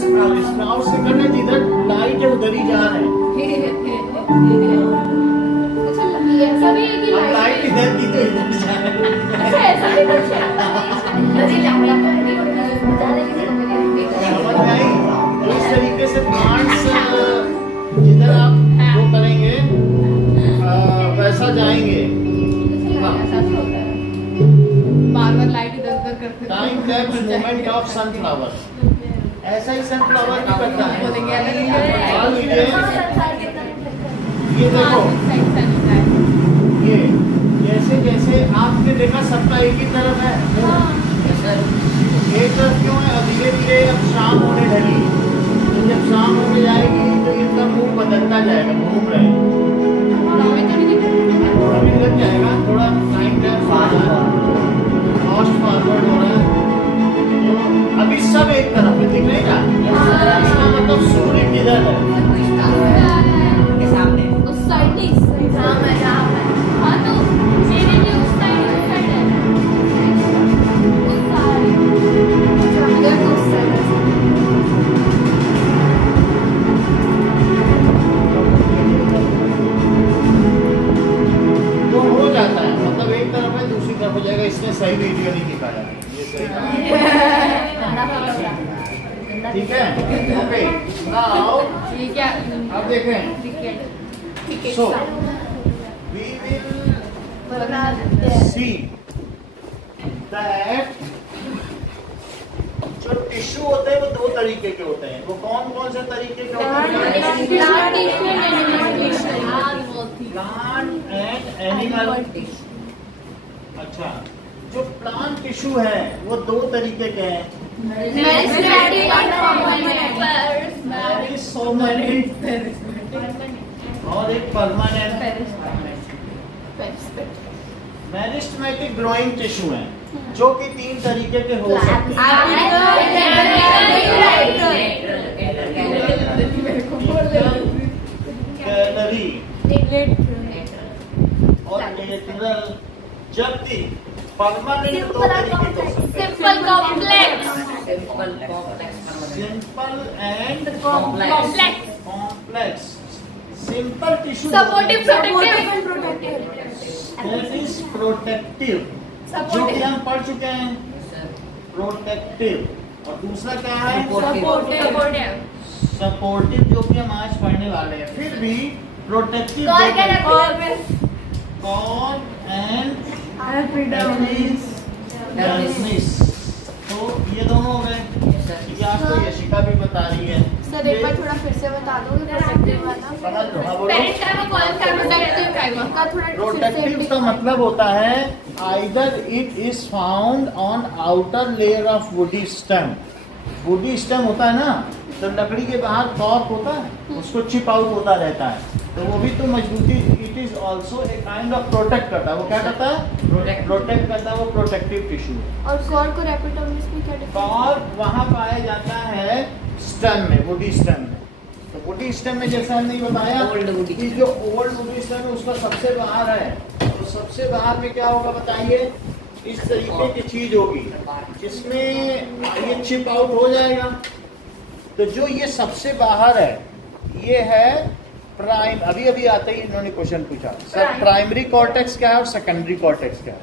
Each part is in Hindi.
स्प्राउट से करना जिधर लाइट है उधर ही जाना है। लाइट इधर की तो इधर जाना है। इस तरीके से प्लांट्स जिधर आप वो करेंगे वैसा जाएंगे। बार-बार लाइट इधर-उधर करते। Time lapse movement of sunflower, ऐसा ही सनफ्लावर भी करता है। ये देखो, ये जैसे जैसे आपने देखा सबका एक ही तरफ है, एक तरफ क्यों है? धीरे धीरे अब शाम होने लगी, तो जब शाम होने जाएगी तो इनका मुंह बदलता जाएगा, घूम रहे हैं, अभी लग जाएगा थोड़ा टाइम फास्ट फॉरवर्ड हो रहा है। तो अभी सब एक तरफ है, दिख नहीं रहा? इसका मतलब सूर्य किधर है? सामने उस साइड नहीं, हाँ तो मेरे लिए उस साइड है, उस साइड उस साइड तो हो जाता है, मतलब एक तरफ है दूसरी तरफ हो जाएगा। इसने सही वीडियो नहीं दिखाया, ये सही ठीक है। ओके, नाउ ठीक है, अब देखें। So we will see that जो टिश्यू होते हैं वो दो तरीके के होते हैं। वो कौन कौन से तरीके के होते हैं? Plant and animal tissue. अच्छा, जो प्लांट टिश्यू है वो दो तरीके के हैं, और एक परमानेंट। मेरिस्टेमेटिक ग्रोइंग टिश्यू है जो कि तीन तरीके के हो सकते हैं। कैलरी और लेटरल, जबकि परमानेंट दो तरीके के हो सकते हैं, simple complex, simple and complex. Simple tissue supportive, protective, that is protective, जो कि हम पढ़ चुके हैं, प्रोटेक्टिव। और दूसरा क्या है? सपोर्टिव, जो कि हम आज पढ़ने वाले हैं। फिर भी प्रोटेक्टिव कॉर्न एंड डर्मिस, तो ये दोनों हो गए। ये आपको यशिका भी बता रही है। सर एक बार थोड़ा फिर से बता दो प्रोटेक्टिव वाला। प्रोटेक्टिव का मतलब होता है either it is found on outer layer of woody stem. Woody stem होता है ना, तो लकड़ी के बाहर कॉर्क होता है, उसको चिप आउट होता रहता है, तो वो भी तो मजबूती। It is also a kind of protect करता है। वो क्या करता है? प्रोटेक्ट करता है, वो प्रोटेक्टिव टिश्यू। और कॉर्क और एपिडर्मिस में क्या डिफरेंस? कॉर्क वहाँ पाया जाता है स्टेम में, वुडी स्टेम में। तो वुडी स्टेम में जैसा हमने बताया कि जो ओल्ड वुडी स्टेम है उसका सबसे बाहर है, तो सबसे बाहर में क्या होगा बताइए? इस तरीके की चीज होगी जिसमें ये चिप आउट हो जाएगा। तो जो ये सबसे बाहर है ये है प्राइम। अभी अभी आते ही इन्होंने क्वेश्चन पूछा, सर प्राइमरी कॉर्टेक्स क्या है और सेकेंडरी कॉर्टेक्स क्या है?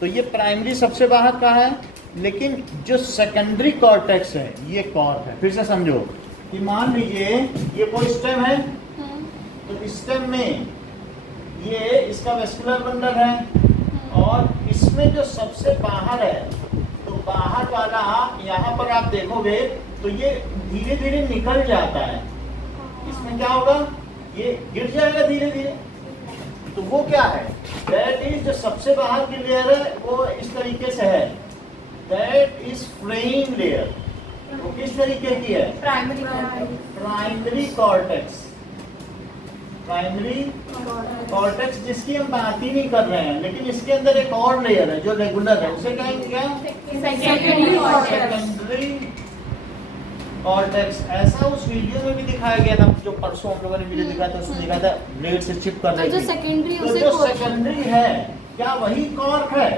तो ये प्राइमरी सबसे बाहर का है, लेकिन जो सेकेंडरी कॉर्टेक्स है ये कॉर्क है। फिर से समझो कि मान लीजिए ये कोई स्टेम है, तो स्टेम में ये इसका वेस्कुलर बंडल है, और इसमें जो सबसे बाहर है, तो बाहर वाला यहाँ पर आप देखोगे तो ये धीरे धीरे निकल जाता है। इसमें क्या होगा? ये गिर जाएगा धीरे धीरे। तो वो क्या है? दैट इज जो सबसे बाहर की लेयर है वो इस तरीके से है, दैट इज फ्रेम लेयर। वो किस तरीके की है? Primary cortex. प्राइमरी कॉर्टेक्स जिसकी हम बात ही नहीं कर रहे हैं, लेकिन इसके अंदर एक और लेयर है जो रेगुलर है, उसे कहेंगे क्या? Secondary cortex. ऐसा उस वीडियो में भी दिखाया गया था, जो परसों हम लोगों ने वीडियो दिखाया था, उसमें दिखाया था ब्लेड से चिप कर रही थी। तो जो सेकेंडरी है क्या वही कॉर्क है?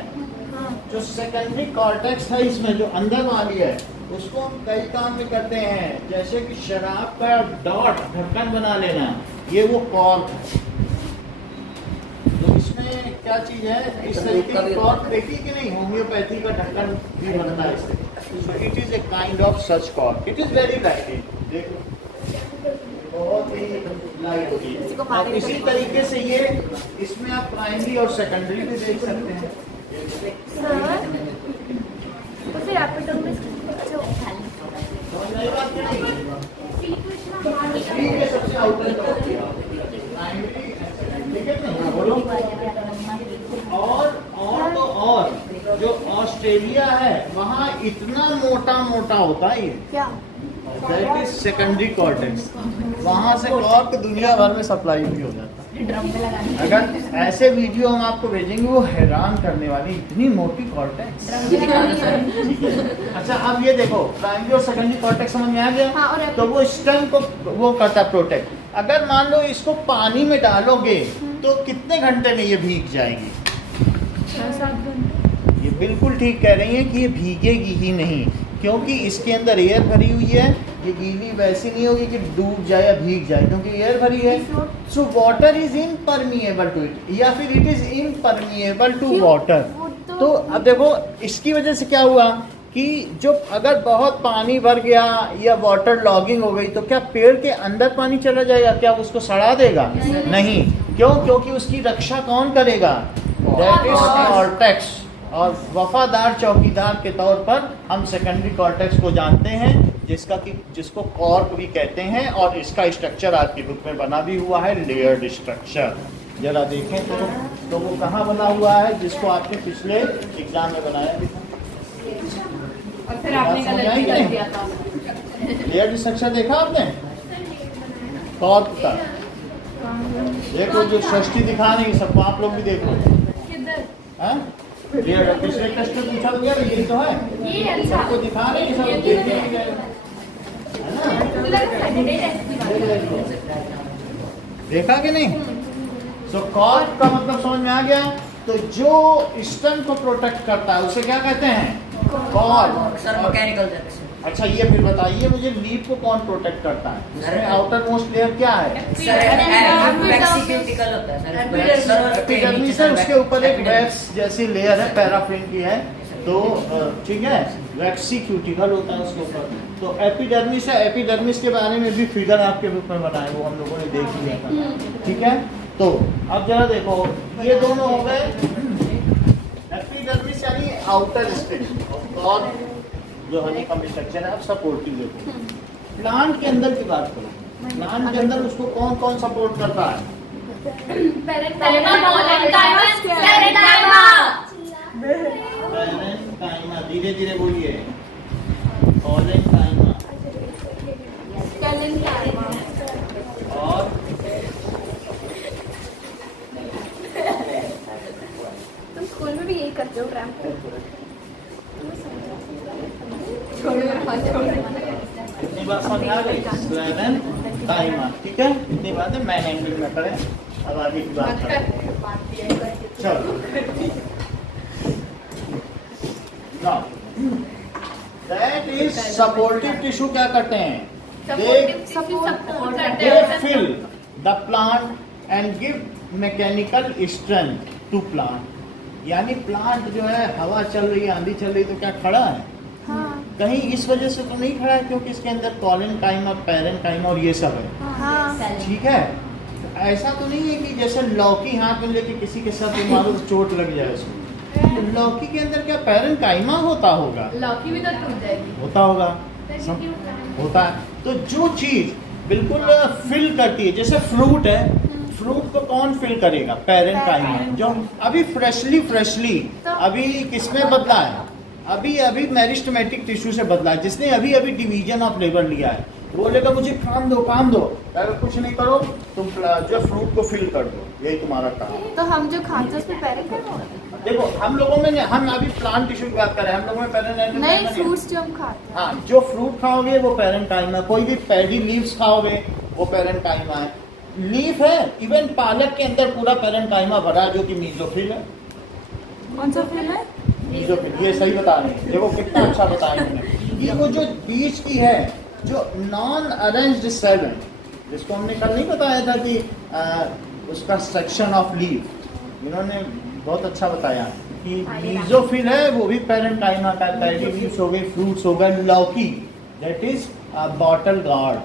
जो सेकेंडरी कॉर्टेक्स है इसमें जो अंदर वाली है उसको हम कई काम में करते हैं, जैसे कि शराब का डॉट ढक्कन बना लेना, ये वो कॉर्क है। तो इसमें क्या चीज है, इस तरीके की कॉर्क देखी कि नहीं, होम्योपैथी का ढक्कन भी बनता है इससे। So it is a kind of such cork, it is very light. देखो बहुत ही लाइट होती है। और इसी तरीके से ये इसमें आप प्राइमरी और सेकेंडरी भी देख सकते हैं। तो फिर एपिडर्मिस नई बात क्या है, सबसे आउटर प्राइमरी, ठीक है ना, बोलो। और तो और जो ऑस्ट्रेलिया है वहाँ इतना मोटा मोटा होता है ये, क्या दैट इज सेकेंडरी कॉर्टेक्स। वहाँ से कॉर्क दुनिया भर में सप्लाई भी हो जाता है। अगर ऐसे वीडियो हम आपको भेजेंगे वो हैरान करने वाली, इतनी मोटी कॉर्टेक्स। अच्छा अब ये देखो, प्राइमरी और सेकेंडरी कॉर्टेक्स समझ में आ गया। हाँ, और तो वो स्टेम को वो करता है प्रोटेक्ट। अगर मान लो इसको पानी में डालोगे तो कितने घंटे में ये भीग जाएगी? 6-7 घंटे। ये बिल्कुल ठीक कह रही है कि ये भीगेगी ही नहीं, क्योंकि इसके अंदर एयर भरी हुई है। ये गीली वैसी नहीं होगी कि डूब जाए या भीग जाए, क्योंकि एयर भरी है। So water is impermeable to it, या फिर it is impermeable to water. तो अब देखो इसकी वजह से क्या हुआ कि जो अगर बहुत पानी भर गया या वाटर लॉगिंग हो गई तो क्या पेड़ के अंदर पानी चला जाएगा? क्या उसको सड़ा देगा? नहीं। क्यों? क्योंकि उसकी रक्षा कौन करेगा? That is cortex. और वफादार चौकीदार के तौर पर हम सेकेंडरी कॉर्टेक्स को जानते हैं, जिसको कॉर्क भी कहते हैं। और इसका स्ट्रक्चर आज के बुक में बना भी हुआ है, लेयर्ड स्ट्रक्चर। जरा देखें तो वो कहाँ बना हुआ है, जिसको आपने पिछले एग्जाम में बनाया भी था। और फिर आपने गलत भी कर दिया था। लेयर्ड स्ट्रक्चर देखा आपने कॉर्क का? देखो जो षष्ठी दिखा रही सबको, आप लोग भी देखो। पिछले टेस्ट में पूछा तो यार यही तो है, सबको दिखा रहे हैं, सब देखते भी गए, है ना? देखा कि नहीं? सो कॉर्क का मतलब समझ में आ गया। तो जो स्टेम को प्रोटेक्ट करता है उसे क्या कहते हैं? कॉर्क। Sir mechanical generation. अच्छा ये फिर बताइए मुझे, लीफ को कौन प्रोटेक्ट करता है? इसमें आउटर मोस्ट लेयर क्या है? वैक्सीक्यूटिकल होता है सर। एपिडर्मिस है, उसके ऊपर एक वैक्स जैसी लेयर है, पैराफिन की है। तो ठीक है, वैक्सीक्यूटिकल होता है उसके ऊपर। तो एपिडर्मिस है, एपिडर्मिस के बारे में भी फिगर आपके बुक में बनाए, वो हम लोगों ने देख लिया था। ठीक है, तो अब जरा देखो, ये दोनों हो गए एपिडर्मिस यानी आउटर स्किन, और जो हनीकॉम्ब स्ट्रक्चर है। अब सपोर्टिव देखो, प्लांट के अंदर की बात करो। प्लांट के अंदर उसको कौन कौन सपोर्ट करता है? धीरे धीरे बोलिए। और तुम स्कूल में भी यही करते हो क्रैम्प? इतनी बात समझ आ गई? ठीक है, इतनी बात है, मैन एंगल में करें। अब आगे की बात करें। चलो दैट इज सपोर्टिव टिश्यू। क्या करते हैं? They fill the plant and give mechanical strength to plant। यानी प्लांट जो है, हवा चल रही है, आंधी चल रही, तो क्या खड़ा है? हाँ। कहीं इस वजह से तो नहीं खड़ा है क्योंकि इसके अंदर कॉलेनकाइमा, पैरेनकाइमा और ये सब है। हाँ। ठीक है, ऐसा तो नहीं है कि जैसे लौकी हाथ में लेके किसी के साथ मारो तो चोट लग जाए उसको। तो लौकी के अंदर क्या पैरेनकाइमा होता होगा? लौकी भी तो टूट जाएगी। होता होगा, होता है। तो जो चीज बिल्कुल फिल करती है, जैसे फ्रूट है, फ्रूट को कौन फिल करेगा? पैरेनकाइमा। जो अभी फ्रेशली अभी किसमें बदला है? अभी मेरिस्टेमेटिक टिश्यू से बदला है, जिसने अभी डिवीजन ऑफ लेबर लिया है। बोलेगा मुझे काम दो, अगर कुछ नहीं करो तुम जो फ्रूट को फिल कर दो, यही तुम्हारा काम। तो हम जो खाते हैं उसमें पैरेनकाइमा? देखो हम लोगों में, हम अभी प्लांट टिश्यू की बात कर रहे हैं, हम लोगों में पैरेनकाइमा नहीं, फ्रूट्स जो हम खाते हैं। हाँ, जो फ्रूट खाओगे वो पैरेनकाइमा। कोई भी पैडी लीव्स खाओगे वो पैरेनकाइमा है। लीफ है, इवन पालक के अंदर पूरा पैरेनकाइमा भरा है, जो कि मीजोफिल है। कौन सा फिल है? मीजोफिल, ये सही बता रहे हैं। देखो कितना अच्छा बताया उन्होंने। कि वो जो बीच की है, जो नॉन अरेंज्ड सेल है, जिसको हमने कल नहीं बताया था कि उसका सेक्शन ऑफ लीफ, इन्होंने बहुत अच्छा बताया कि मीजोफिल है, वो भी पैरेंकाइमा का, पैडी लीव्स हो गई, फ्रूट्स हो गए, लौकी दैट इज बॉटल गार्ड,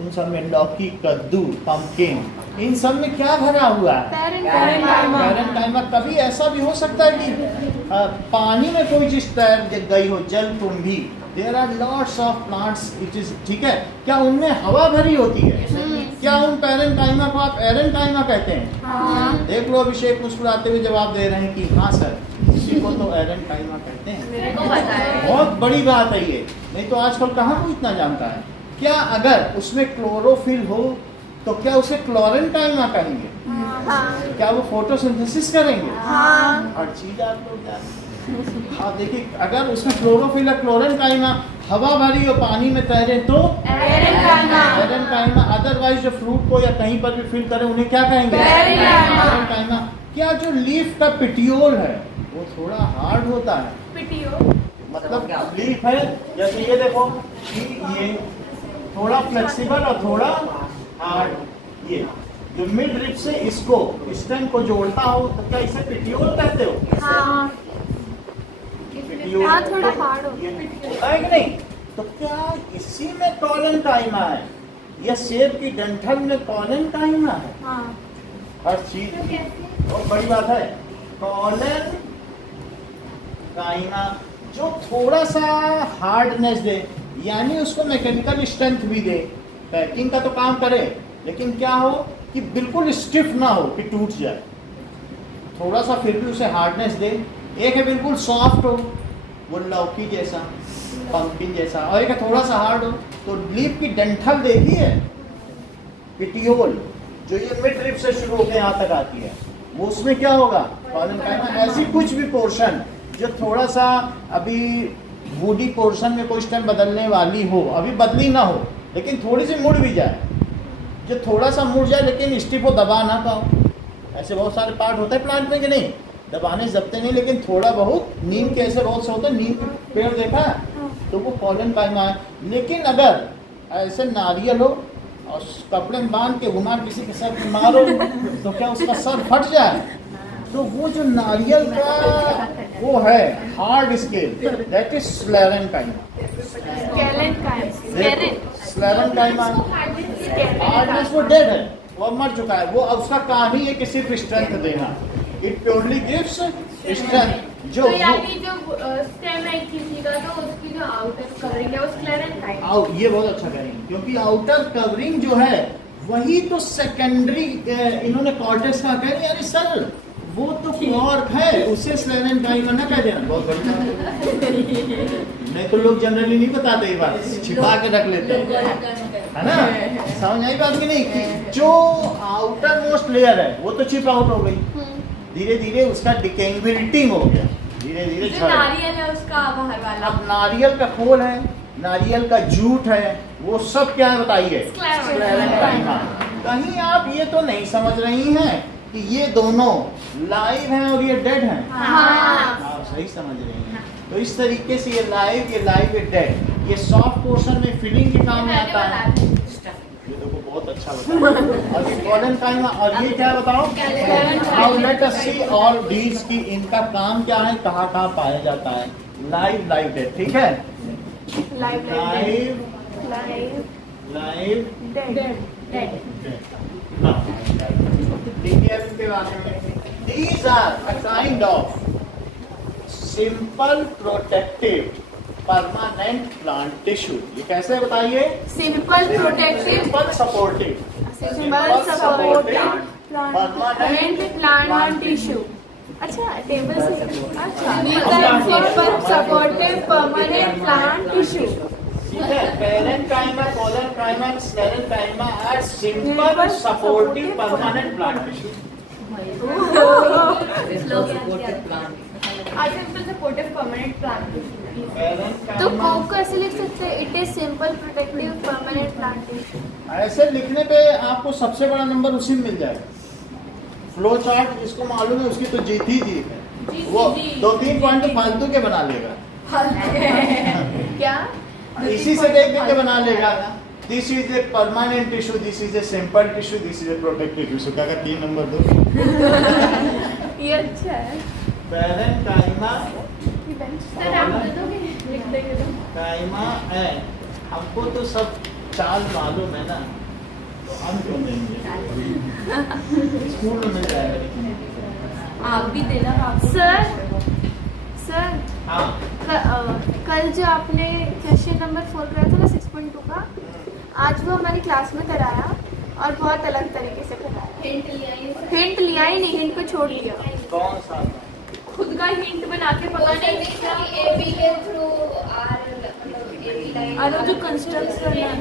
उन सब में लौकी, कद्दू, पंपकिन, इन सब में क्या भरा हुआ है? पैरेंकाइमा। कभी ऐसा भी हो सकता है कि पानी में कोई चीज तैर गई हो, जल कुंभी, there are lots of plants it is, ठीक है, क्या उनमें हवा भरी होती है? क्या उन पैरेंकाइमा को आप एरेंकाइमा कहते हैं? हाँ। देख लो अभिषेक मुस्कुराते हुए जवाब दे रहे हैं कि हाँ सर, इसी को तो एरेंकाइमा कहते हैं। बहुत बड़ी बात है ये, नहीं तो आजकल कहाँ कोई इतना जानता है। क्या अगर उसमें क्लोरोफिल हो तो क्या उसे क्लोरेंकाइमा कहेंगे? हाँ। क्या वो फोटोसिंथेसिस करेंगे? हाँ। हर चीज आप लोग जानते। हाँ देखिए, अगर उसमें क्लोरोफिल है, क्लोरेंकाइमा, हवा भरी हो, पानी में तैरे तो एरेंकाइमा, अदरवाइज जो फ्रूट को या कहीं पर भी फिल करे उन्हें क्या कहेंगे? एरेंकाइमा। क्या जो लीफ का पिटियोल है वो थोड़ा हार्ड होता है? पिटियोल मतलब लीफ है, जैसे ये देखो कि ये थोड़ा फ्लेक्सिबल और थोड़ा हार्ड, ये जो मिड रिप से इसको स्टेम को जोड़ता हो तो क्या इसे पिटियोल कहते हो? हाँ। पिटियोल। हाँ, थोड़ा हार्ड होता है कि नहीं? तो क्या इसी में कॉलेंकाइमा है, या सेब की डंठल में कॉलेंकाइमा है? हाँ। हर चीज की बहुत बड़ी बात है। कॉलेंकाइमा जो थोड़ा सा हार्डनेस दे, यानी उसको मैकेनिकल स्ट्रेंथ भी दे, पैकिंग का तो काम करे, लेकिन क्या हो कि बिल्कुल स्टिफ ना हो कि टूट जाए, थोड़ा सा फिर भी उसे हार्डनेस दे। एक है बिल्कुल सॉफ्ट हो, वो लौकी जैसा, पंपकिन जैसा, और एक है थोड़ा सा हार्ड हो। तो लीफ की डंठल देखी है, पिटियोल, जो ये मिड रिप से शुरू होकर यहाँ तक आती है, वो उसमें क्या होगा? कॉलेंकाइमा। ऐसी कुछ भी पोर्शन जो थोड़ा सा अभी वुडी पोर्शन में कोई स्टेम बदलने वाली हो, अभी बदली ना हो लेकिन थोड़ी सी मुड़ भी जाए, जो थोड़ा सा मुड़ जाए लेकिन स्टिफ को दबा ना पाओ, ऐसे बहुत सारे पार्ट होते हैं प्लांट में कि नहीं, दबाने से दबते नहीं, लेकिन थोड़ा बहुत, नीम के ऐसे बहुत से होते हैं, नीम के पेड़ देखा है तो वो कॉलेंकाइमा है। लेकिन अगर ऐसे नारियल हो और कपड़े में बांध के घुमा किसी के सर पे मारो तो क्या उसका सर फट जाए? तो वो जो नारियल का वो है hard scale, that is sclerenchyma. Sclerenchyma hardness वो डेड है, वो मर चुका है, वो उसका काम ही है कि सिर्फ स्ट्रेंथ देना। It purely gives strength. जो तो यानी जो स्टेम है किसी का, तो उसकी जो आउटर कवरिंग है वो स्क्लेरेंकाइमा। ये बहुत अच्छा करेंगे, क्योंकि आउटर कवरिंग जो है वही तो सेकेंडरी, इन्होंने कॉर्टेक्स का कह रहे, अरे सर वो तो क्वार्क है, उसे स्लेरेंकाइमा ना कह देना, बहुत बढ़िया। नहीं तो लोग जनरली नहीं बताते, ये बात छिपा के रख लेते हैं, है ना? समझ आई बात की नहीं? कि जो आउटर मोस्ट लेयर है वो तो चिप आउट हो गई, धीरे धीरे उसका डिकेबिलिटिंग हो गया, धीरे धीरे जो नारियल है उसका बाहर वाला, अब नारियल का खोल है, नारियल का जूट है, वो सब क्या है बताइए? स्क्लेरेंकाइमा। कहीं आप ये तो नहीं समझ रही हैं कि ये दोनों लाइव हैं और ये डेड हैं? आप सही समझ रही हैं। तो इस तरीके से ये लाइव, ये डेड, ये सॉफ्ट पोर्शन में फिलिंग के काम में आता है। ये देखो बहुत अच्छा बताया। और ये कॉलेंकाइमा, और ये क्या बताओ? Now let us see all these की इनका काम क्या है, कहाँ कहाँ पाया जाता है। लाइव डेड, ठीक है? Live dead. These are a kind of simple protective permanent plant tissue. ये कैसे बताइए? Simple protective, simple supportive, permanent plant tissue. अच्छा, टेबल से, अच्छा, simple supportive permanent plant tissue. Parenchyma, collenchyma, sclerenchyma are simple supportive permanent plant tissue. तो कोक को ऐसे लिख सकते हैं, it is simple protective permanent plant tissue. ऐसे लिखने पे आपको सबसे बड़ा नंबर उसी में मिल जाएगा। फ्लो चार्ट जिसको मालूम है उसकी तो जीत ही जीत है, वो 2-3 पॉइंट तो फालतू के बना लेगा। क्या? इसी से देख देख के बना लेगा। This is a permanent tissue, this is a simple tissue, this is a protective tissue. क्या 3 नंबर दो। ये अच्छा है। पैरेन्काइमा सर आप दे दोगे? लिख देंगे तो। काइमा है। हमको तो सब चाल मालूम है ना, तो हम क्यों देंगे? स्कूल में मिल जाएगा। आप भी देना आप। सर हाँ कल जो आपने क्वेश्चन नंबर 4 कराया था ना 6.2 का, आज वो हमारी क्लास में कराया और बहुत अलग तरीके से कराया। हिंट लिया ये सर? हिंट लिया ही नहीं, हिंट को छोड़ दिया। कौन सा? खुद का हिंट बना के पता नहीं AB के थ्रू आर AB लाइन। और वो जो कंस्ट्रक्शन है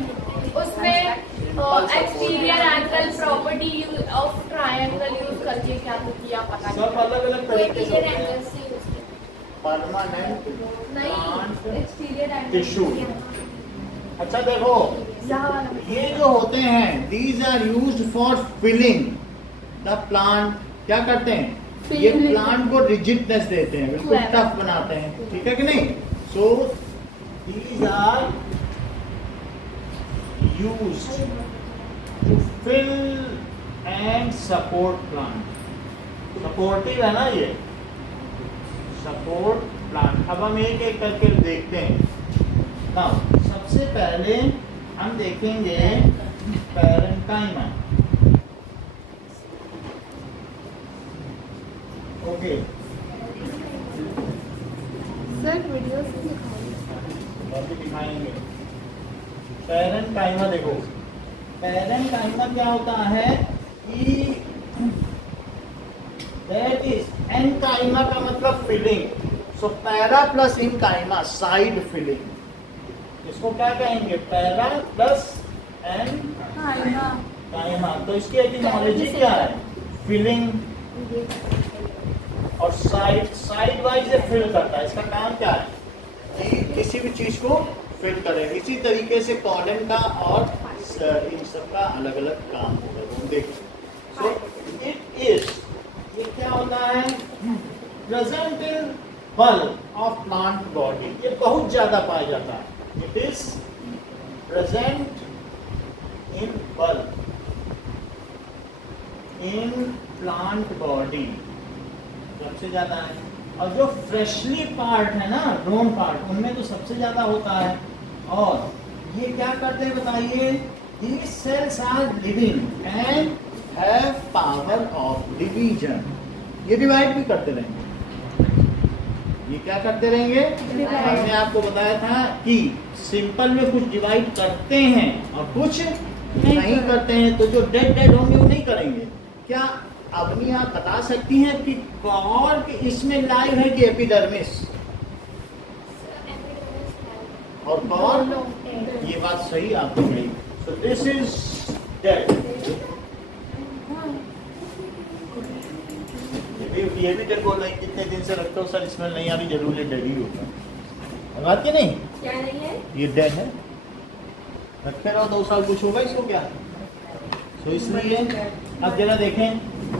उसमें exterior angle property of triangle use करके क्या तो किया पता नहीं। सब अलग अलग कोई तरीके से इंटीरियर होते हैं। एंगल से यूज किया। परमानेंट नहीं एक्सटीरियर एंगल टिश्यू। अच्छा देखो, यहाँ वाला ये जो होते हैं these are used for filling the plant. क्या करते हैं? ये प्लांट को रिजिडनेस देते हैं, बिल्कुल टफ बनाते हैं, ठीक है कि नहीं? So these are used to fill and support plant. Supportive है ना ये, सपोर्ट प्लांट। अब हम एक एक करके देखते हैं ना। सबसे पहले हम देखेंगे पैरेन्काइमा। ओके, सर वीडियो से अभी दिखाएंगे। पैरेन्काइमा देखो, पैरेन्काइमा क्या होता है कि दैट इज एनकाइमा का मतलब फिलिंग। So para plus enchyma side filling. इसको क्या कहेंगे? Para plus enchyma. तो इसकी एटिमोलॉजी क्या है? फिलिंग और साइड वाइज से फिल करता है। इसका काम क्या है कि किसी भी चीज को फिल करे। इसी तरीके से कॉलम का और इन सब का अलग अलग काम होगा। देखिए, सो इट इज, ये क्या होता है? Present in bulk of plant body. ये बहुत ज्यादा पाया जाता है। It is present in bulk in plant body, सबसे ज्यादा है। और जो फ्रेशली पार्ट है ना, ग्रोन पार्ट, उनमें तो सबसे ज्यादा होता है। और ये क्या करते हैं बताइए? These cells are living and have power of division। ये डिवाइड भी करते रहेंगे। ये क्या करते रहेंगे? हमने आपको बताया था कि सिंपल में कुछ डिवाइड करते हैं और कुछ नहीं करते हैं। तो जो डेड होंगे वो नहीं करेंगे। क्या अवनी आप बता सकती हैं कि कॉर्क इसमें लाइव है कि एपिडर्मिस? और कॉर्क, ये बात सही आपने कही। So this is dead. ये भी डेड बोल रहे हैं। कितने दिन से रखते हो सर, स्मेल नहीं आ रही? जरूर डेड ही होगा। बात की नहीं, क्या नहीं है? ये डेड है। रखे रहो 2 साल, कुछ होगा इसको क्या? सो इसलिए अब जरा देखें।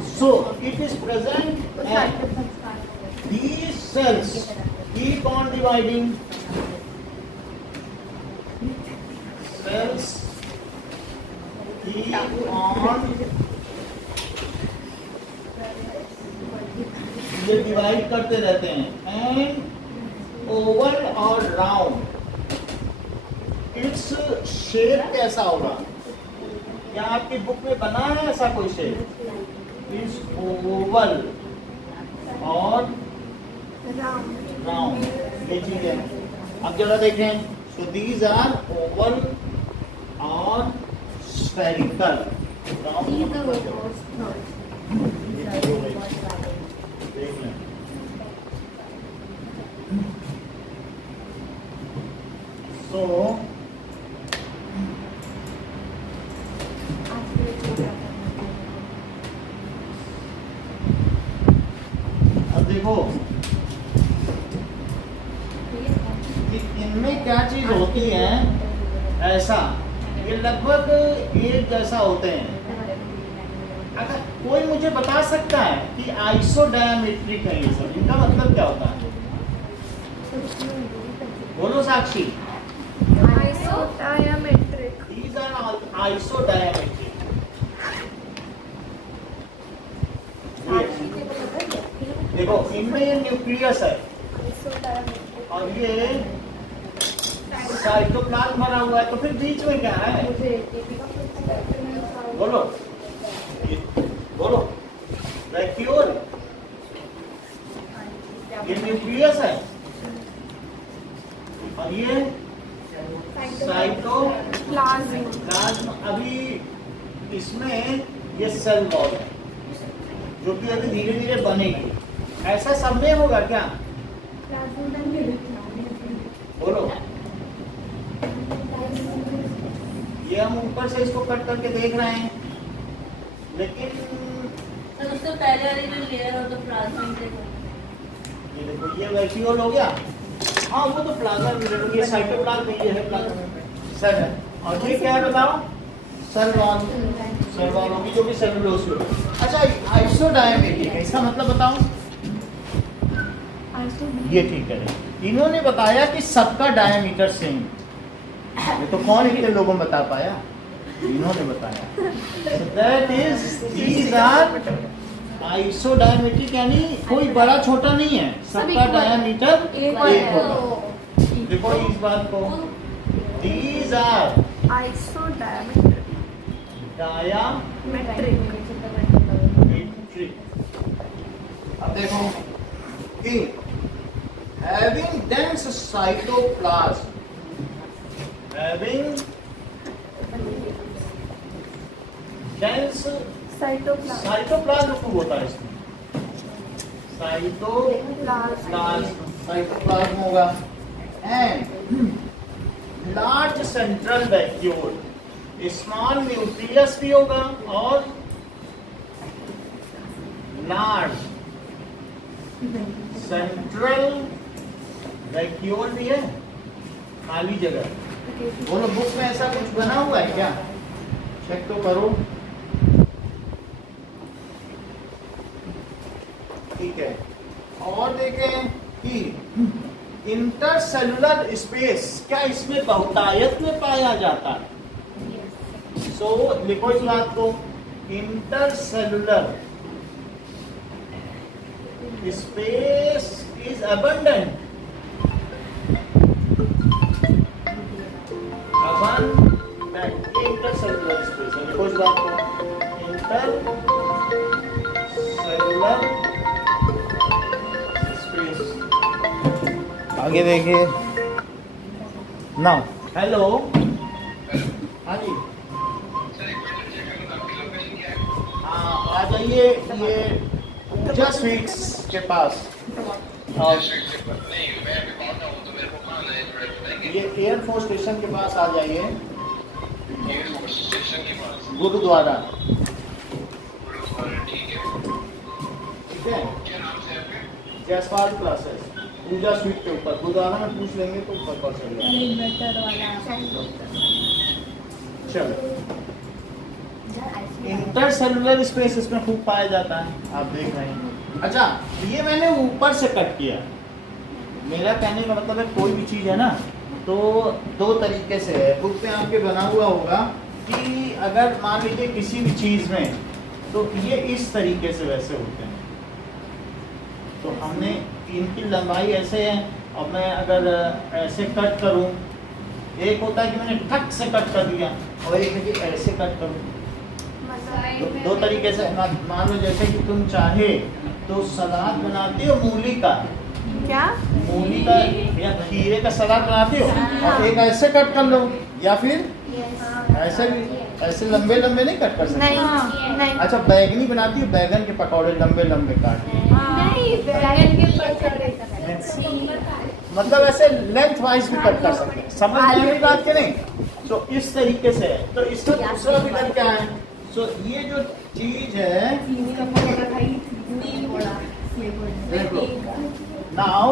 So it is present and these cells keep on dividing. Cells keep on, ये डिवाइड करते रहते हैं। एंड ओवल और राउंड, इट्स शेप कैसा होगा? क्या आपकी बुक में बना है ऐसा कोई शेप? इज ओवल और राउंड, ये चीज है। अब जरा देखें। सो दीज आर ओवल और स्फेरिकल। देख लें। सो अब देखो कि इनमें क्या चीज होती है ऐसा, ये लगभग एक जैसा होते हैं। अगर कोई मुझे बता सकता है कि आइसोडायमेट्रिक है ये सब, इनका मतलब क्या होता है? बोलो साक्षी। Isodiametric. These are all isodiametric. देखो इनमें ये न्यूक्लियस है Isodiametric. और ये साइटोप्लाज्म भरा हुआ है, तो फिर बीच में क्या है? बोलो बोलो। वैक्यूल, ये न्यूक्लियस है और ये साइटोप्लाज्म। अभी इसमें ये सेल वॉल है जो कि अभी धीरे धीरे बनेगी। ऐसा सब में होगा क्या? बोलो। ये हम ऊपर से इसको कट करके देख रहे हैं, लेकिन तो उससे पहले वाली जो लेयर हो तो प्लाज्मा ये देखो ये वैक्यूल हो गया। हाँ वो तो प्लाज्मा, ये साइटोप्लाज्म, ये है प्लाज्मा सेल है। और ये क्या है बताओ? सेल वॉल होगी जो कि सेलुलोज होगी। अच्छा आइसोडायमेट्रिक है, इसका मतलब बताओ? ये ठीक है। इन्होंने बताया कि सबका डायमीटर सेम। ये तो कौन इतने लोगों बता पाया? इन्होंने बताया। So that is these are isodiametric, यानी कोई बड़ा छोटा नहीं है, सबका डायमीटर एक होगा। देखो इस बात को, these are Isodiametric. डायमेट्रिक। अब देखो कि having dense cytoplasm, having dense cytoplasm खूब होता है इसमें। साइटोप्लाज्म होगा and large central vacuole, small nucleus भी होगा और लार्ज सेंट्रल वैक्यूल भी है, खाली जगह। बोलो बुक में ऐसा कुछ बना हुआ है क्या? चेक तो करो। ठीक है। और देखें कि इंटरसेलुलर स्पेस क्या इसमें बहुतायत में पाया जाता है? सो लिखो इस बात को, intercellular space is abundant. Intercellular space है, लिखो इस बात को, इंटरसेलुलर। आगे देखिए नाउ। हेलो, हाँ जी, हाँ आ जाइए ये पूजा स्वीट्स के पास। और ये एयरफोर्स स्टेशन के पास आ जाइए, गुरुद्वारा। ठीक है, जयसवाल क्लासेस, पूजा स्वीट के ऊपर। गुरुद्वारा में पूछ लेंगे तो ऊपर पहुंच जाएगा। चलो, इंटरसेलुलर स्पेस इसमें खूब पाया जाता है, आप देख रहे हैं। अच्छा, ये मैंने ऊपर से कट किया। मेरा कहने का मतलब है कोई भी चीज़ है ना, तो दो तरीके से है। बुक पे आपके बना हुआ होगा कि अगर मान लीजिए किसी भी चीज़ में, तो ये इस तरीके से वैसे होते हैं। तो हमने इनकी लंबाई ऐसे है, और मैं अगर ऐसे कट करूं, एक होता है कि मैंने ठक से कट कर दिया, और एक है कि ऐसे कट करूं। दो तरीके से। मान लो जैसे कि तुम चाहे तो सलाद बनाती हो मूली का, क्या? मूली का या खीरे का सलाद बनाती हो, और एक ऐसे कट कर लो, या फिर ऐसे भी, ऐसे लंबे लंबे नहीं कट कर सकते? नहीं। अच्छा, बैगनी बनाती हो, बैगन के पकौड़े लंबे लंबे काट, मतलब ऐसे लेंथ वाइज भी कट कर सकते हैं। समझ में आई बात के नहीं? तो इस तरीके से है। तो इसका दूसरा विकल्प क्या है? सो ये जो चीज है, देखो नाउ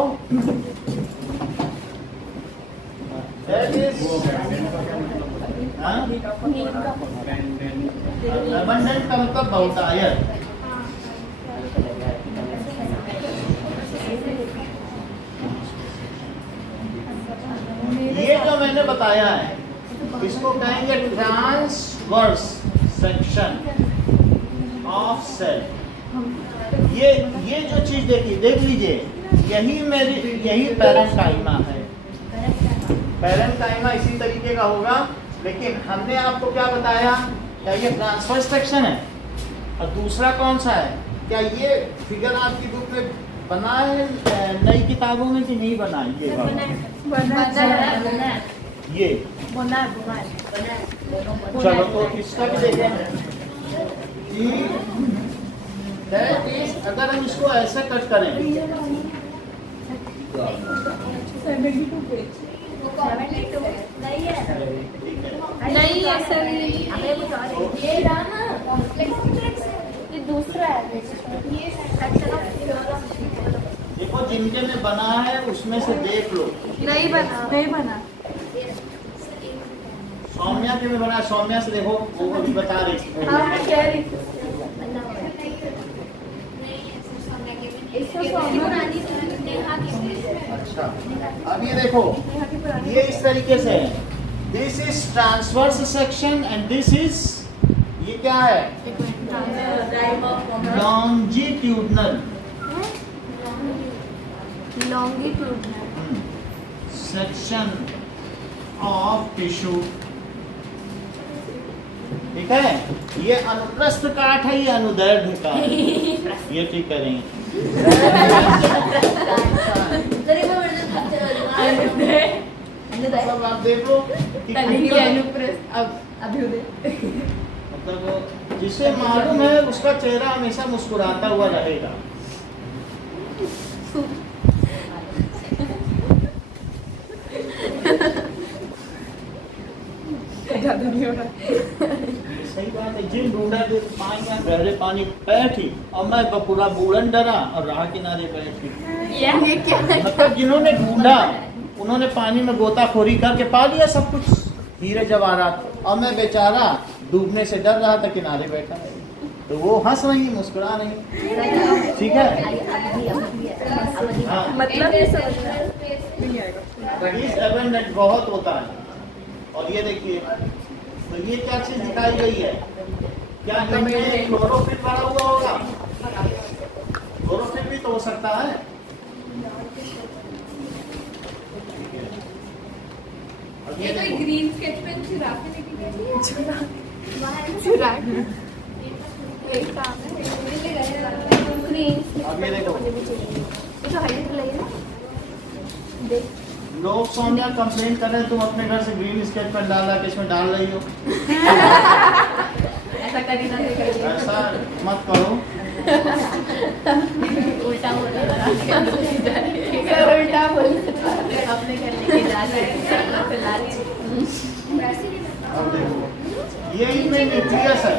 दैट इज अबंडेंट का मतलब बहुतायत। ये जो मैंने बताया है इसको कहेंगे ट्रांसवर्स सेक्शन ऑफ सेल। ये जो चीज देख लीजिए, यही पैरेंकाइमा है। पैरेंकाइमा इसी तरीके का होगा, लेकिन हमने आपको क्या बताया, क्या ये ट्रांसवर्स सेक्शन है? और दूसरा कौन सा है? क्या ये फिगर आपकी बुक में बना है नई किताबों में कि नहीं बना? ये ये चलो तो इसका भी देखें। अगर हम इसको ऐसे कट करें, नहीं है सर, ये दूसरा है। देखो जिनके में बना है उसमें से देख लो। नहीं बना। सौम्या के में बना, सौम्या से देखो, वो अभी बता रही थी। हाँ मैं कह रही थी। अच्छा, अब ये देखो, ये इस तरीके से है। This is transverse section and this is, ये क्या है? Longitudinal section of tissue. ठीक है, ये अनुप्रस्थ काट है, ये अनुदैर्ध्य काट है। ये ठीक करेंगे। मतलब आप देख लो कि मतलब जिसे मालूम है उसका चेहरा हमेशा मुस्कुराता हुआ रहेगा। सही बात है। जिन ढूंढा के पानी में गहरे पानी बैठी और मैं पूरा बूढ़न डरा और राह किनारे बैठी। ये क्या है? मतलब जिन्होंने ढूंढा उन्होंने पानी में गोताखोरी करके पा लिया सब कुछ, हीरे जवाहरात, और मैं बेचारा डूबने से डर रहा था, किनारे बैठा है। तो वो हंस रही, मुस्कुरा रही। ठीक है, हाँ। मतलब इस एबंडेंट बहुत होता है। और ये देखिए, तो ये क्या चीज दिखाई गई है? क्या इनमें क्लोरोफिल भरा हुआ होगा? क्लोरोफिल भी तो हो सकता है। ये तो ग्रीन स्केच पेन चिराग ने लेके गई थी। अब ये देखो, जो हाईलाइट लगाइए ना, देख लोग सौम्या कंप्लेन कर रहे हैं तुम अपने घर से ग्रीन स्केच पेन डाला कि इसमें डाल रही हो। ऐसा करी ना ऐसा मत करो। उल्टा बोला अपने घर लेके जा रहे अब देखो, ये इनमें न्यूक्लियस है।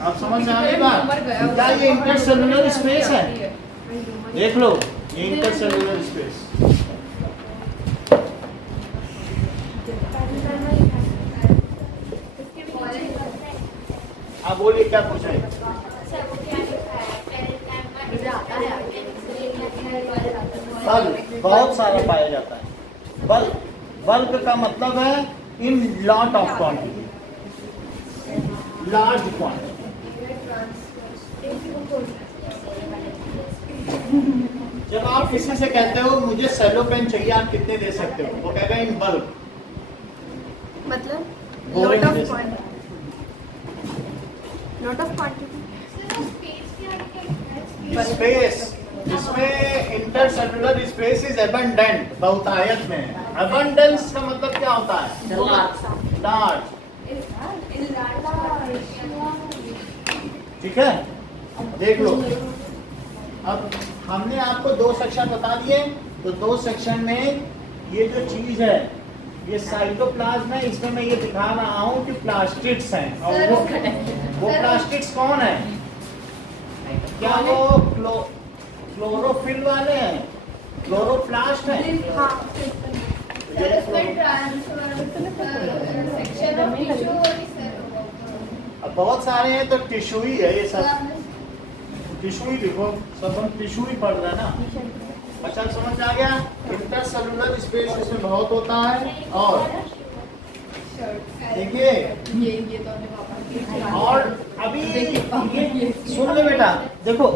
आप समझ में आ गई बात? क्या ये इंटरसेलुलर स्पेस है? देख लो, ये इंटरसेलुलर स्पेस। आप बोलिए क्या पूछ रहे हैं? बल्क बहुत सारा पाया जाता है। बल्क का मतलब है in lot of quantity, large quantity. जब आप किसी से कहते हो मुझे सेलो पेन चाहिए, आप कितने दे सकते हो? वो कहेगा इन बल्क। मतलब Boring lot of जैसे। quantity. Lot of quantity. Space, इसमें इंटरसेलुलर स्पेस इज एबंडेंट, बहुतायत में है। एबंडेंस का मतलब क्या होता है? लार्ज। ठीक है, देख लो। अब हमने आपको दो सेक्शन बता दिए, तो दो सेक्शन में ये जो चीज है ये साइटोप्लाज्म है। इसमें मैं ये दिखा रहा हूँ कि प्लास्टिड्स हैं, और वो प्लास्टिड्स कौन है? क्या वो क्लोरोफिल वाले हैं? क्लोरोप्लास्ट है? अब बहुत सारे हैं तो टिश्यू ही है ये सब। टिश्यू ही लिखो, सब हम टिश्यू ही पढ़ रहे हैं ना। अच्छा समझ आ गया। इंटरसेलुलर स्पेस इसमें बहुत होता है। और देखिए और अभी ये सुन ले बेटा, देखो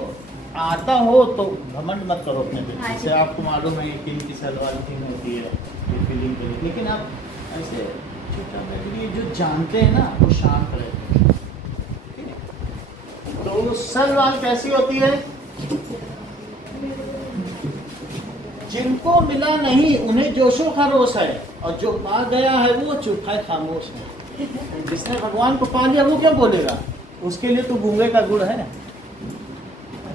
आता हो तो घमंड मत करो अपने पे, जैसे आपको मालूम है कि इनकी सेल वाली थिंग होती है फीलिंग के लिए, लेकिन आप ऐसे ये जो जानते हैं ना वो शांत रहते हैं। तो सेल वाल कैसी होती है? जिनको मिला नहीं उन्हें जोशो खरोश है, और जो पा गया है वो चुप है खामोश है। जिसने भगवान को पा लिया वो क्या बोलेगा? उसके लिए तो गूंगे का गुड़ है,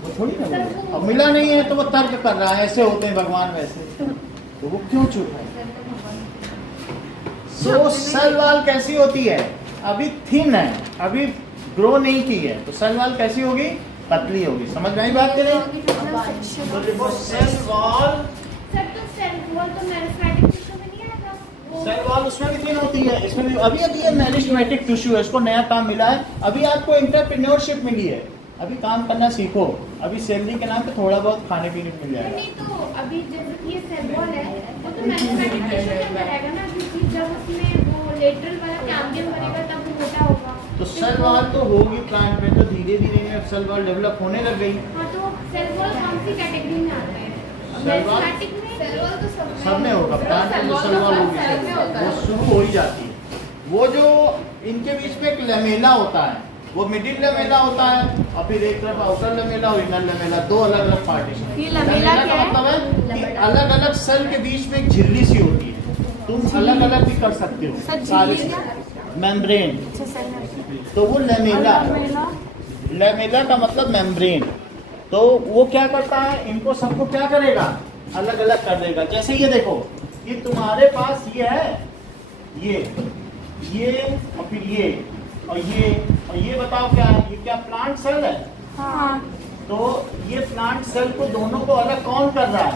वो थोड़ी ना बोलेगा। अब मिला नहीं है तो वो तर्क कर रहा है, ऐसे होते हैं भगवान वैसे, तो वो क्यों चुप है? सो सेल वाल कैसी होती है? अभी थिन है, अभी ग्रो नहीं की है, तो सेल वाल कैसी होगी? पतली होगी। समझ में आई बात के लिए? तो देखो सेल वॉल, सेल वॉल उसमें भी थिन होती है, इसमें भी। अभी ये मेरिस्टेमेटिक टिश्यू है, इसको नया काम मिला है। अभी आपको एंटरप्रेन्योरशिप मिली है, अभी काम करना सीखो। अभी सैलरी के नाम पे थोड़ा बहुत खाने पीने को मिल जाएगा। नहीं तो अभी जब ये सेल वॉल है वो तो मैथमेटिक टिश्यू के अंदर आएगा ना, क्योंकि जब उसमें वो लेटरल वाला कैम्बियम बनेगा तब वो मोटा होगा। तो सेल वॉल तो होगी प्लांट में, तो धीरे धीरे सेल वॉल डेवलप होने लग गई। हाँ तो सेल वॉल कौन सी कैटेगरी में आता है? मैथमेटिक में सेल वॉल तो सब में होगा, प्लांट में जो सेल वॉल होगी वो शुरू हो ही जाती है। वो जो इनके बीच में एक लेमेला होता है, वो मिडिल लेमेला होता है, और फिर एक तरफ आउटर लेमेला और इनर लेमेला, दो अलग अलग पार्टीशन। ये लेमेला का मतलब है कि अलग अलग सेल के बीच में एक झिल्ली सी होती है, तुम अलग अलग भी कर सकते हो सारे मेम्ब्रेन। तो वो लेमेला, लेमेला का मतलब मेम्ब्रेन। तो वो क्या करता है, इनको सबको क्या करेगा? अलग अलग कर देगा। जैसे ये देखो, ये तुम्हारे पास ये है, ये और फिर ये और ये बताओ क्या है? ये क्या प्लांट सेल है? हाँ। तो ये प्लांट सेल को दोनों को अलग कौन कर रहा है?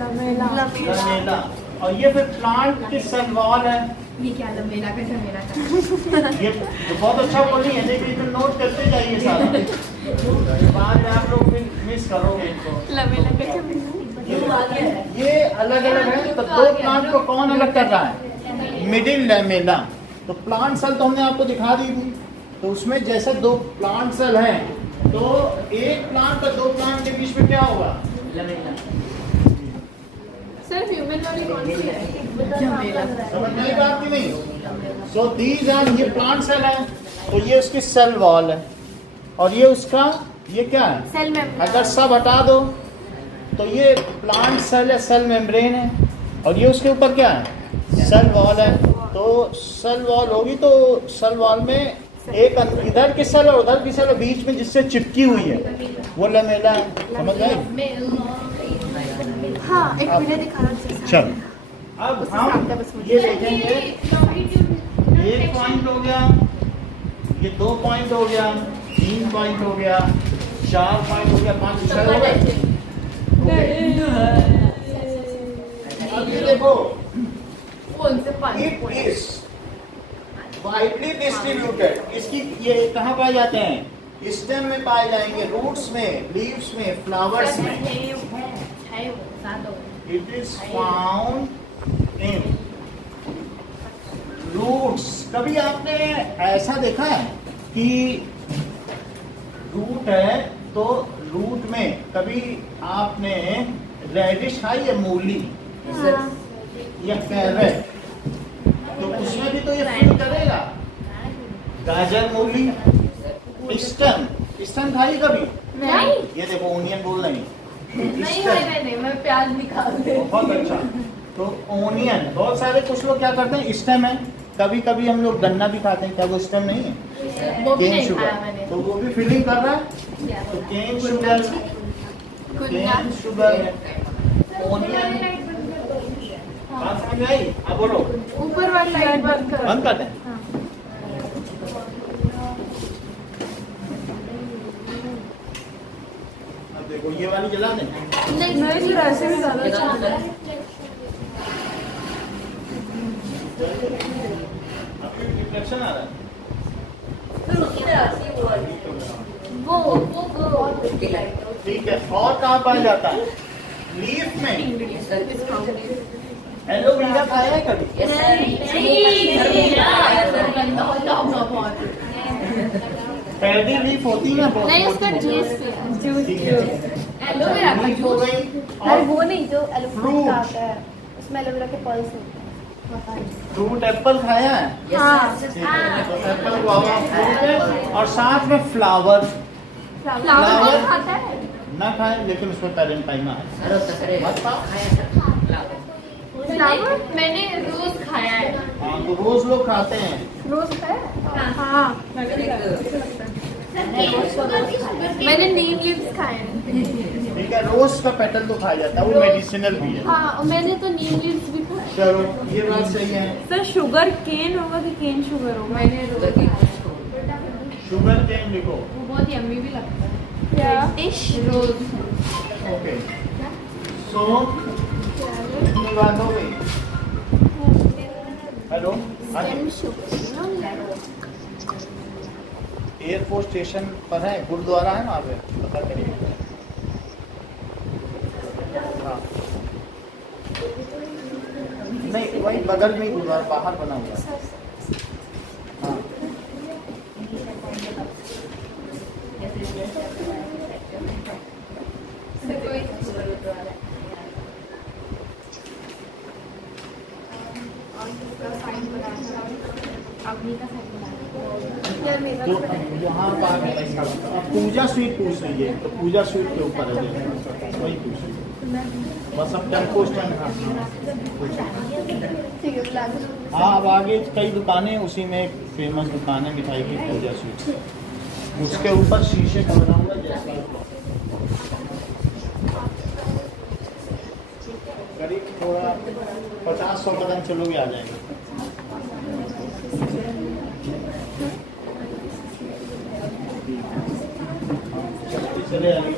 लमेला। और ये फिर प्लांट की सेल वॉल है। ये क्या लमेला का झमेला का? ये तो बहुत अच्छा बोली है, लेकिन तो नोट करते जाइए सारा, बाद में आप लोग फिर मिस करोगे इनको। लमेला का झमेला ये अलग अलग है। तो दो प्लांट को कौन अलग कर रहा है? Middle lamella. तो प्लांट सेल तो हमने आपको दिखा दी थी। तो उसमें जैसे दो प्लांट सेल हैं, तो एक प्लांट और दो प्लांट के बीच में क्या होगा? लेमेला। सर ह्यूमन वाली कौन सी है? समझ में आई बात की नहीं? सो दीज आर, ये प्लांट सेल है, तो ये उसकी सेल वॉल है, और ये उसका, ये क्या है? Cell membrane. अगर सब हटा दो तो ये प्लांट सेल है, सेल मेम्ब्रेन है, और ये उसके ऊपर क्या है? सेल वॉल है। तो सेल वॉल होगी तो सेल वॉल में एक इधर की सेल और उधर की सेल बीच में जिससे चिपकी हुई है वो लेमेला है। समझ गए? हाँ, एक मिनट दिखाना चाहिए। चल अब हम ये देखेंगे, एक पॉइंट हो गया, ये 2 पॉइंट हो गया, 3 पॉइंट हो गया, 4 पॉइंट हो गया, 5 6 हो गए। अब ये देखो, इट इज वाइडली डिस्ट्रीब्यूटेड। इसकी ये कहाँ पाए जाते हैं? स्टेम में पाए जाएंगे, रूट्स में, लीव्स में, फ्लावर्स में। It is found in roots। कभी आपने ऐसा देखा है कि रूट है तो रूट में कभी आपने रेडिश खाई है, मूली या कैरेट, तो उसमें भी तो ये फील करेगा। गाजर, मूली, स्टम खाई कभी? नहीं। ये देखो ओनियन बोल रही नहीं, मैं प्याज भी खा लूं। बहुत अच्छा। तो ओनियन, बहुत सारे कुछ लोग क्या करते हैं, स्टेम है। कभी कभी हम लोग गन्ना भी खाते हैं, क्या वो स्टेम नहीं है? वो भी केन नहीं शुगर, खाया मैंने। तो वो भी फीलिंग कर रहा है। तो cane sugar, cane sugar, onion. बात समझ में आई? अब बोलो। ऊपर वाली लाइट बंद करो। बंद कर दें। अब देखो ये वाली जला दें। नहीं, फिर ऐसे भी ज्यादा अच्छा इधर- है। अभी रिफ्लेक्शन आ रहा है। फिर उससे ऐसी वो ठीक है, और कहाँ पाया जाता है? लीफ में एलोवेरा खाया है कभी? पैडी लीफ होती है ना बहुत नहीं, उसका मोटी। जूस ठीक है। एलोवेरा का लीफ हो गई अरे और वो नहीं, जो एलोवेरा Fruit. का आता है उसमें एलोवेरा के पल्स होते हैं। फ्रूट एप्पल खाया है? हाँ, ठीक है, तो एप्पल गुआवा फ्रूट है और साथ में फ्लावर फ्लावर कौन खाता है? ना खाएं लेकिन उसमें पैरेंटाइमा है। मत खाओ। फ्लावर मैंने रोज खाया है। हाँ तो रोज लोग खाते हैं। रोज है? हाँ, मैंने नीम लीव्स खाए हैं। ठीक है, रोज का पेटल तो खाया जाता है, वो मेडिसिनल भी है। हाँ, और मैंने तो नीम लीव्स भी खाए। चलो ये बात सही है। सर शुगर केन होगा कि केन शुगर होगा? मैंने रोज शुगर केन लिखो। वो बहुत यम्मी भी लगता है। क्या डिश? रोज ओके सो इतनी बात हो गई। हेलो एयरफोर्स स्टेशन पर है, गुरुद्वारा है वहाँ पे, पता करिए। हाँ नहीं, वही बगल में ही गुरुद्वारा बाहर बना हुआ है। हाँ तो यहाँ बाहर है ऐसा। अब पूजा स्वीट पूछ लीजिए, तो पूजा स्वीट के ऊपर है, वही पूछ लीजिए बस। अब टेम्पो स्टैंड। हाँ ठीक है, बुला दो। हाँ अब आगे कई दुकानें, उसी में एक फेमस दुकान है मिठाई की, पूजा स्वीट। उसके ऊपर शीशे का बना हुआ जैसा करीब थोड़ा 50-100 कदम चलोगे आ जाएगा। चले आइए।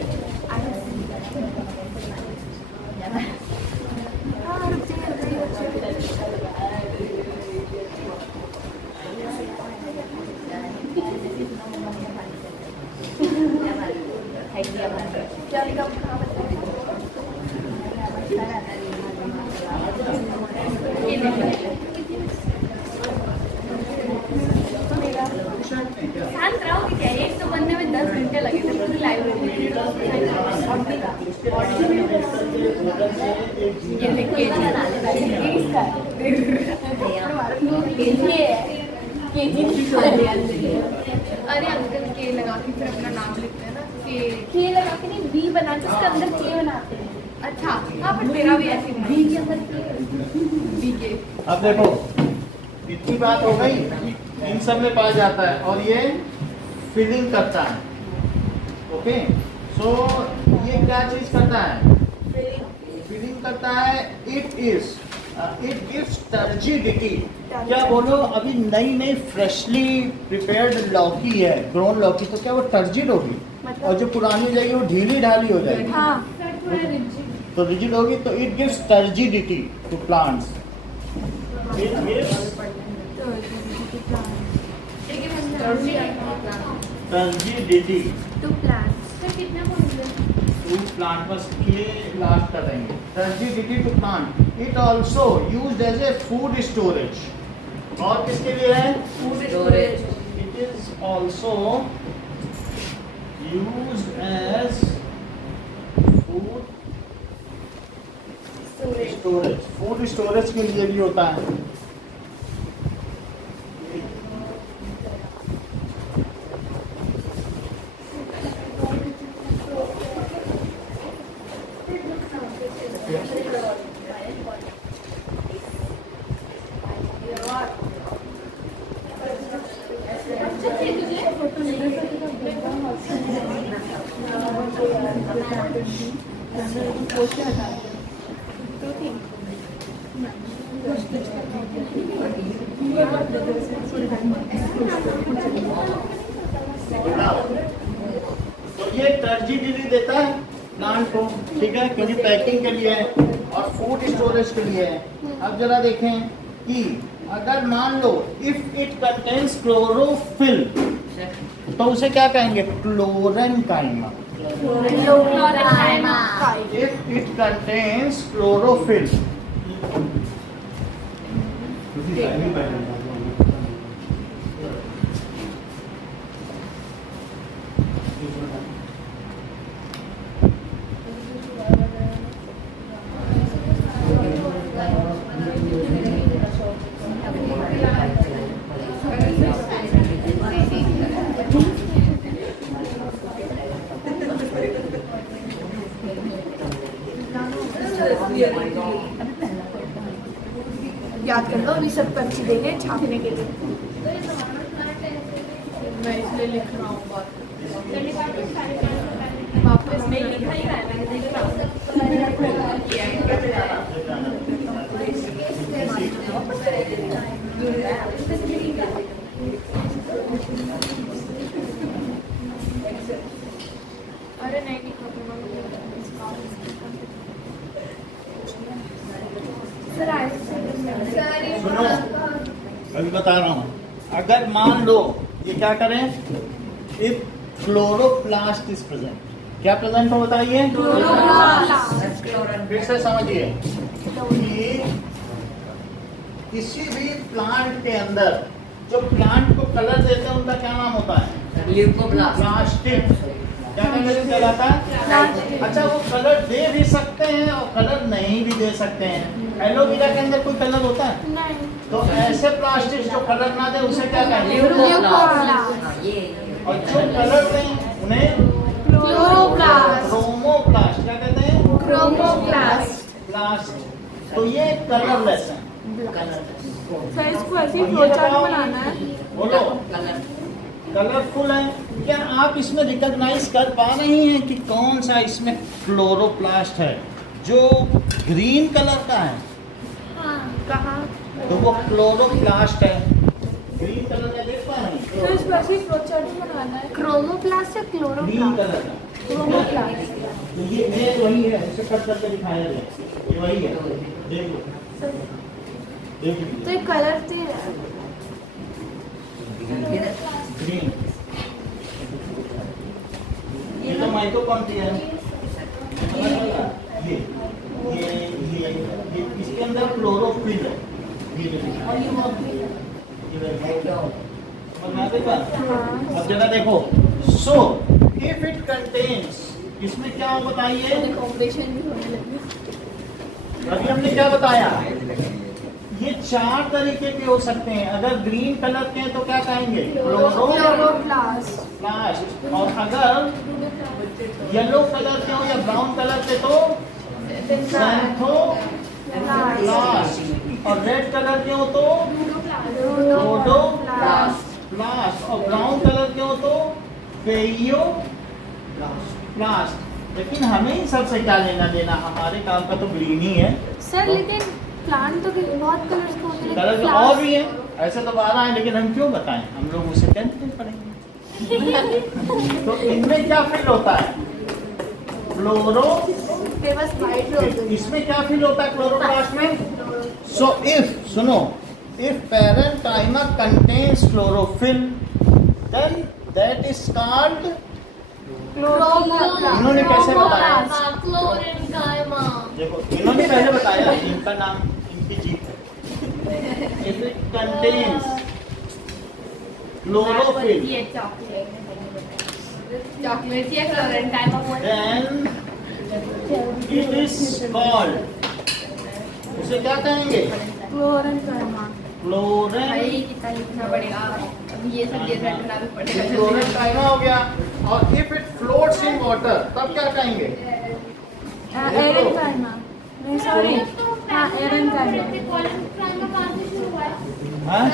शांत रहो क्या? एक तो बनने में 10 घंटे लगे थे पूरी लाइब्रेरी। अरे अंकल के लगा के फिर अपना नाम लिखते हैं ना, के लगा के नहीं, बी बना के उसके अंदर के बनाते हैं। अच्छा हाँ, पर मेरा भी ऐसे बी के अंदर बी के। अब देखो इतनी बात हो गई, इन सब में पाया जाता है और ये फिलिंग करता है। ओके सो ये क्या चीज करता है? फिलिंग करता है। It gives turgidity. क्या बोलो, अभी नई नई फ्रेशली प्रिपेयर्ड लौकी है, ग्रोन लौकी, तो क्या वो टर्जिड होगी? और जो पुरानी हो जाएगी वो ढीली ढाली हो जाएगी। हाँ, तो रिजिड होगी, तो it gives turgidity to plants. It gives turgidity to plants. कितना पॉइंट टू प्लांट, बस ये लास्ट कर देंगे। Turgidity to plant. It also used as a food storage. और किसके लिए है? Food storage. It is also used as food storage. Food storage के लिए भी होता है। तो ये टर्जिडिटी देता है प्लांट को, ठीक है, क्योंकि पैकिंग के लिए है और फूड स्टोरेज के लिए है। अब जरा देखें कि अगर मान लो इफ इट कंटेन्स क्लोरोफिल, तो उसे क्या कहेंगे? क्लोरेन्काइमा। If it contains chlorophyll. याद कर लो, अभी सब पर्ची देंगे छापने के लिए। मैं इसलिए लिख रहा हूँ वापस नहीं लिखा ही है, मैंने देखा। अरे नहीं लिखा सुनो, अभी बता रहा हूँ। अगर मान लो ये क्या करें, इफ क्लोरोप्लास्ट इज प्रेजेंट, क्या प्रेजेंट हो बताइए? फिर से समझिए कि किसी भी प्लांट के अंदर जो प्लांट को कलर देते हैं उनका क्या नाम होता है? प्लास्टिक। क्या कहलाता है? अच्छा, वो कलर दे भी सकते हैं और कलर नहीं भी दे सकते हैं। एलोवेरा के अंदर कोई कलर होता है? नहीं। तो ऐसे प्लास्टिक जो कलर ना दे उसे क्या कहेंगे? और जो कलर दें उन्हें क्रोमोप्लास्ट। क्या कहते हैं? प्लास्ट। तो ये कलरलेस है। सर इसको ऐसे ही फ्लोचार्ट बनाना है। बोलो, कलरफुल है। क्या आप इसमें रिकॉग्नाइज कर पा रही हैं कि कौन सा इसमें क्लोरोप्लास्ट है जो ग्रीन कलर का है? कहाँ? तो वो क्लोरोप्लास्ट है। ग्रीन कलर का देख पा रही हैं? सर इसको ऐसे ही फ्लोचार्ट बनाना है। क्रोमोप्लास्ट या ग्रीन क्लोरोप्लास्ट? कलर का क्रोमोप्लास्ट। तो ये वही है, इसे कट करके दिखाया गया। ये वही है, देख लो, देख लो। तो ये कलर थी ग्रीन। ये तो माइटोकॉन्ड्रिया है। ये इसके अंदर क्लोरोफिल है। अब जरा देखो, सो इफ इट कंटेन्स, इसमें क्या हो बताइए? कॉम्पिटिशन भी होने लगी। अभी हमने क्या बताया? ये 4 तरीके के हो सकते हैं। अगर ग्रीन कलर के हैं तो क्या कहेंगे? क्लोरोप्लास्ट। और अगर येलो कलर के हो या ब्राउन कलर के तो प्लास्ट। और रेड कलर के हो तो प्लास्ट। और ब्राउन कलर के हो तो प्लास्ट। लेकिन हमें इन सबसे क्या लेना देना? हमारे काम का तो ग्रीन ही है सर। लेकिन प्लांट तो बहुत कलर्स के होते हैं। कलर तो और भी है, ऐसे तो 12 है, लेकिन हम क्यों बताएं? हम लोग उसे 10th में पढ़ेंगे। तो इनमें क्या फिल होता है? क्लोरो। इसमें क्या फिल होता है क्लोरोप्लास्ट में? सो इफ, सुनो, if parenchyma contains chlorophyll then that is called. इन्होंने कैसे बताया? देखो, इन्होंने पहले बताया, इनका नाम, इनकी जीत है। If it contains chlorophyll chocolate या क्लोरेंटाइमा then it is called, उसे क्या कहेंगे? क्लोरेंटाइमा। भाई कितना लिखना पड़ेगा, अभी ये सब ये रटना भी पड़ेगा। क्लोरेंटाइमा हो गया। और if it floats in water तब क्या कहेंगे? एरेंटाइमा। नहीं सॉरी, हाँ एरेंटाइमा। हाँ?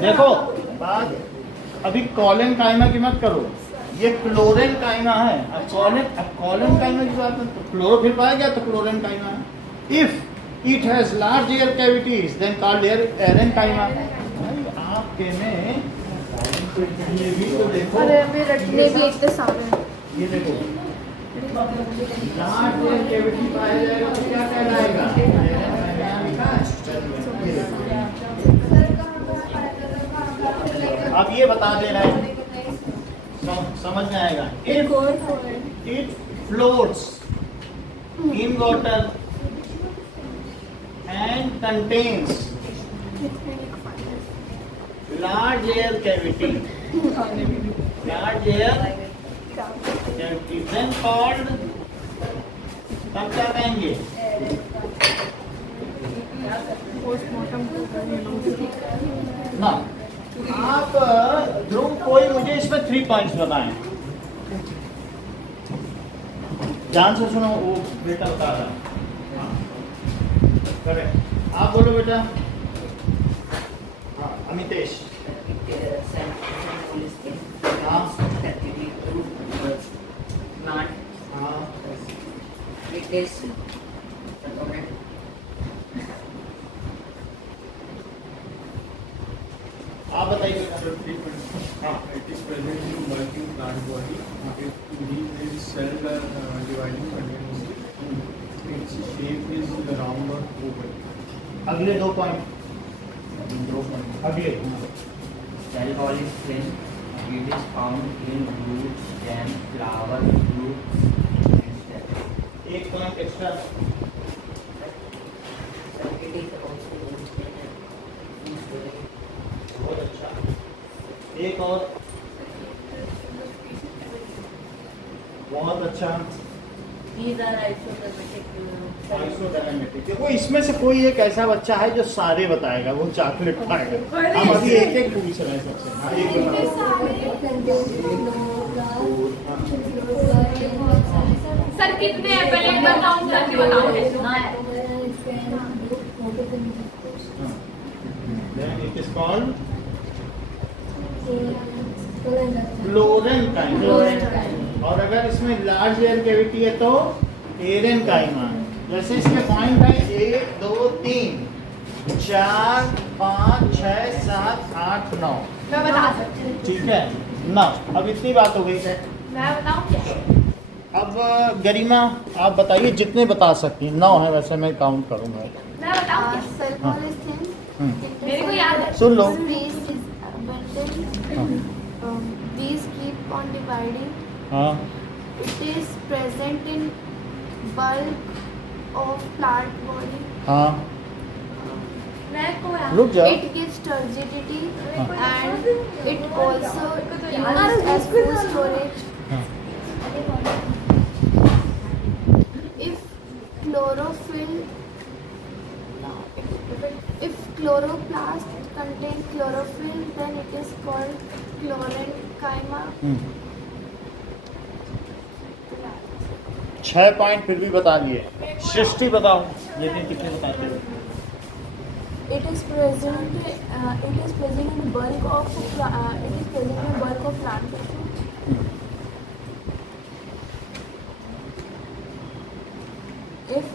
देखो बात, अभी कॉलेनकाइमा की मत करो, ये क्लोरेनकाइमा है। अब कॉलेनकाइमा की बात है तो क्लोरोफिल पाया गया तो क्लोरेनकाइमा है। If it has large air cavities then called aerenchyma. आपके में ये भी तो देखो, अरे अभी रटने भी इतने सारे हैं। ये देखो, लार्ज एयर कैविटी पाया जाएगा तो क्या कहलाएगा? अब ये बता दे रहे हैं समझ में आएगा। It floats in water and contains large air cavity. Large air cavity then called, तब क्या कहेंगे? ना आप ध्रुव कोई मुझे इसमें 3 पॉइंट्स बताएं, ध्यान से सुनो, वो बेटा बता रहा है। करेक्ट, आप बोलो बेटा। अमितेश। हाँ आप बताइए। हाँ, it is present in working plant body. Its cells are dividing continuously. Its shape is round or oval. अगले 2 पॉइंट। अगले Cell wall is thin. It is found in roots, stem, flower, fruits, and stems. 1 point extra. It is also used in storage. बहुत अच्छा। एक और बहुत अच्छा। These are isodynamic. आइसोडायनेमिक। देखो इसमें से कोई एक ऐसा बच्चा है जो सारे बताएगा, वो चॉकलेट खाएगा। हम अभी एक पूछ रहे हैं सबसे। हाँ, एक बताओ। सर कितने हैं पहले एक बार काउंट करके बताओ। Then it is called फ्लोरेंकाइमा। और अगर इसमें लार्ज एयर कैविटी है तो एरेनकाइमा। जैसे इसके पॉइंट है 1 2 3 4 5 6 7 8 9। मैं बता सकती हूँ। ठीक है 9। अब इतनी बात हो गई है। मैं बताऊँ क्या? अब गरिमा आप बताइए, जितने बता सकती हैं। 9 है वैसे, मैं काउंट करूंगा। मैं बताऊँ क्या? Cell wall is thin. मेरे को याद है। सुन लो। Space is abundant. These keep on dividing. हाँ It is present in bulk of plant body. हाँ मैं को याद। रुक जाओ। It gives turgidity and it also used as food storage. हाँ। If chlorophyll, if chloroplast contain chlorophyll, then it is called chlorenchyma. 6 point फिर भी बता दिए। सृष्टि बताओ, ये दिन कितने बताते हो? It is present in bulk of plant tissue. If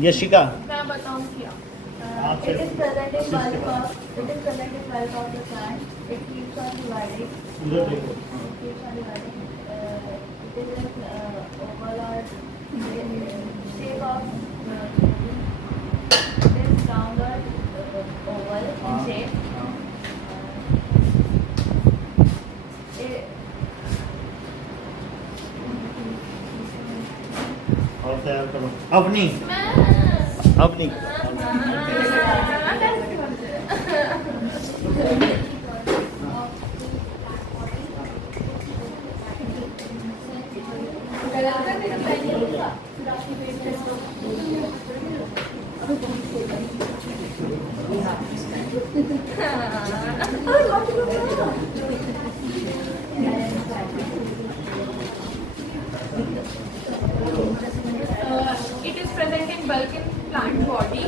Yashika. मैं बताऊँ क्या? It is present in bulk of the plant. It keeps on dividing. उधर देखो। It keeps on dividing. It is an oval or shape of. It is round or oval in shape. और तैयार करो। Avani. Avani. It is present in bulk in plant body.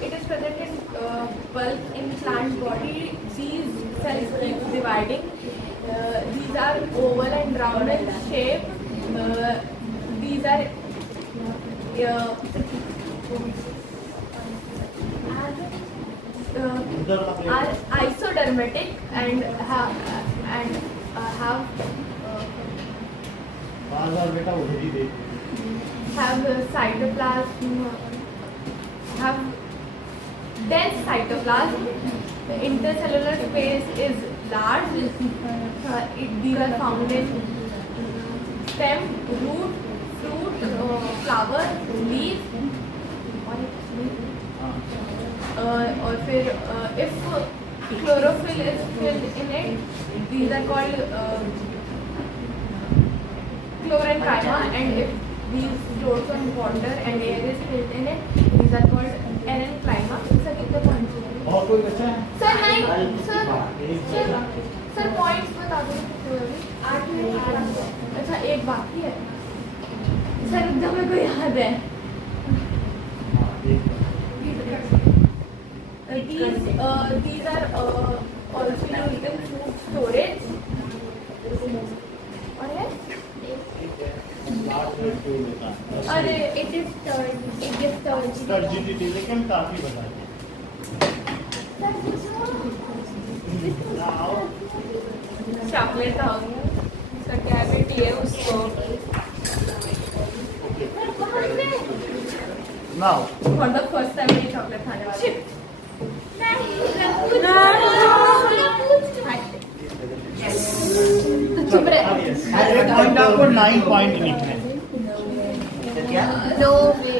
It is present in bulk in plant body. These cells keep dividing. These are oval and round in shape. These are are isodermatic and have बार बेटा उधर ही देख। have cytoplasm, have dense cytoplasm. The intercellular space is large. These are found in stem, root, fruit, flower, leaf. और फिर if chlorophyll is filled in it, these are called chlorenchyma, and if these floats on water and air is filled in it, these are called erenchyma. Sir कितने पॉइंट्स हैं? और कोई बच्चा है? सर नहीं, सर पॉइंट्स बता दो कितने हुए? 8 में 8। अच्छा एक बाकी है सर, एकदम मेरे को याद है। These are also used in food storage. और है? अरे it is टर्जिडिटी, लेकिन काफी बता दिया। चॉकलेट खाओगे? सर कैविटी है उसको। Now, For the first time ये चॉकलेट खाने वाले। चुप रहे। एक पॉइंट आपको 9 पॉइंट लिखने हैं। नो वे।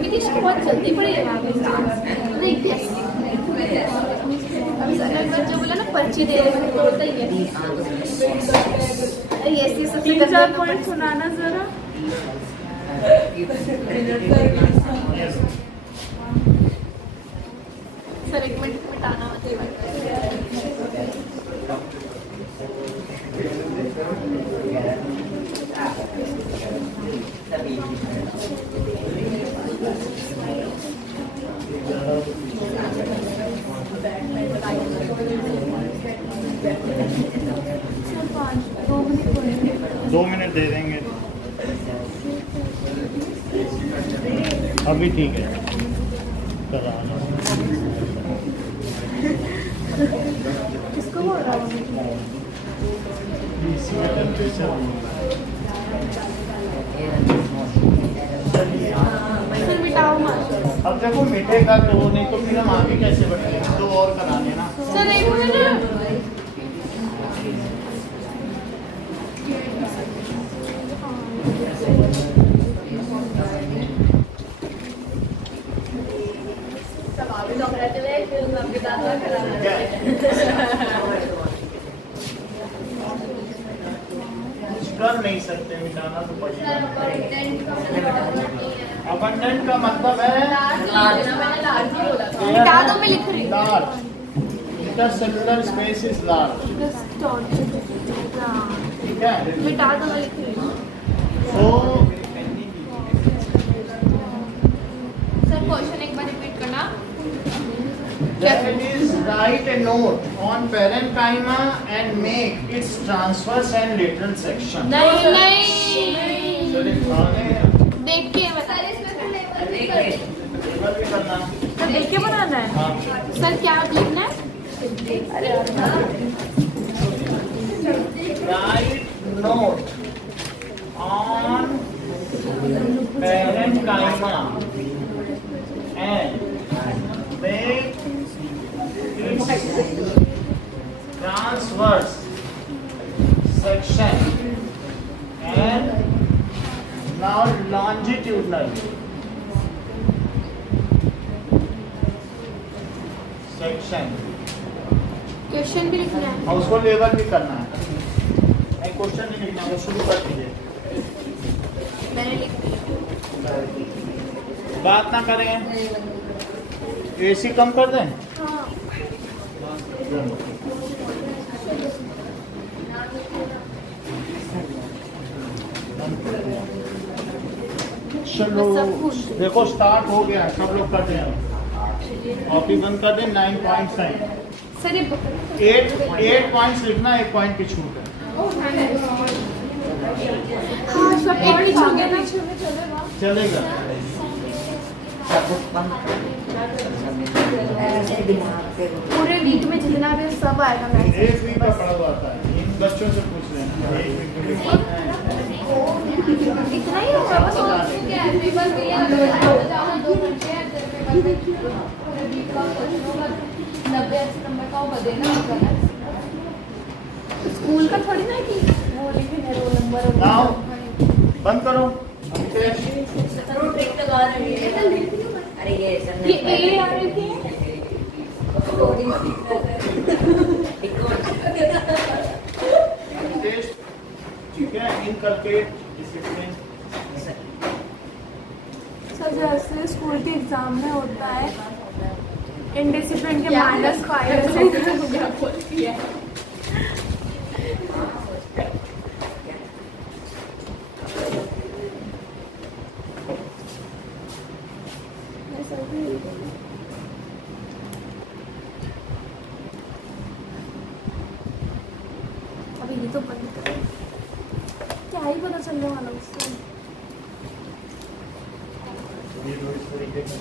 नितीश को बहुत जल्दी पड़ेगा नहीं। अभी सर जो बोला ना पर्ची दे रहे हैं तोड़ता ही है। ऐसे सबसे 3-4 पॉइंट सुनाना जरा। सर 1 मिनट मिटाना मत। 2 मिनट दे देंगे अभी, ठीक है कराना। किसको बोल रहा हूँ? सर मिटाओ मत। अब देखो मिटेगा तो नहीं तो फिर हम आगे कैसे बढ़ेंगे? 2 और कराने ना। Sir 1 minute. कर नहीं सकते, मिटाना तो पड़ेगा। अबंडेंट का मतलब है मिटा दो, मैं लिख रही हूँ। Large, intercellular space is large, ठीक है। मिटा दो, मैं लिख रही हूँ। तो सर क्वेश्चन एक बार रिपीट करना। that is write a note on parenchyma and make its transverse and lateral section. नहीं So, दिखाने देख के बता। लेवल भी करना। सर देख के बनाना है। हाँ। सर क्या लिखना है? Write note on parenchyma and make its transverse section and now longitudinal section। Question भी लिखना है। और उसको लेवल भी करना है। नहीं क्वेश्चन नहीं लिखना, वो शुरू कर दीजिए। मैंने लिख दिया। बात ना करें, एसी कम कर दें। हाँ। चलो देखो स्टार्ट हो गया, सब लोग कर दें। कॉपी बंद कर दें। 9 पॉइंट्स हैं। सर ये 8 पॉइंट्स लिखना, 1 पॉइंट की छूट है। हाँ सब एक ही छूट गया ना। चलेगा। पूरे वीक में जितना भी सब आएगा मैथ। 1 वीक का पढ़ा हुआ था, इन बच्चों से पूछ लेना। 1 वीक में इतना ही होगा बस। पेपर मिलेगा जाओ 2 घंटे तेरे पेपर में पूरे वीक का क्वेश्चन होगा 90-80 नंबर का होगा देना होगा ना स्कूल का थोड़ी ना कि वो लिखे है रोल नंबर नाउ बंद करो सर ट्रिक लगा रहे हैं। अरे ये सर ये ए आ रही थी टेस्ट ठीक है इनकलकेट डिसिप्लिन सर जैसे स्कूल के एग्जाम में होता है इनडिसिप्लिन के -5 क्या बोलती है अभी ये तो बंद करो क्या ही पता चलने वाला उससे ये दो इस तरीके से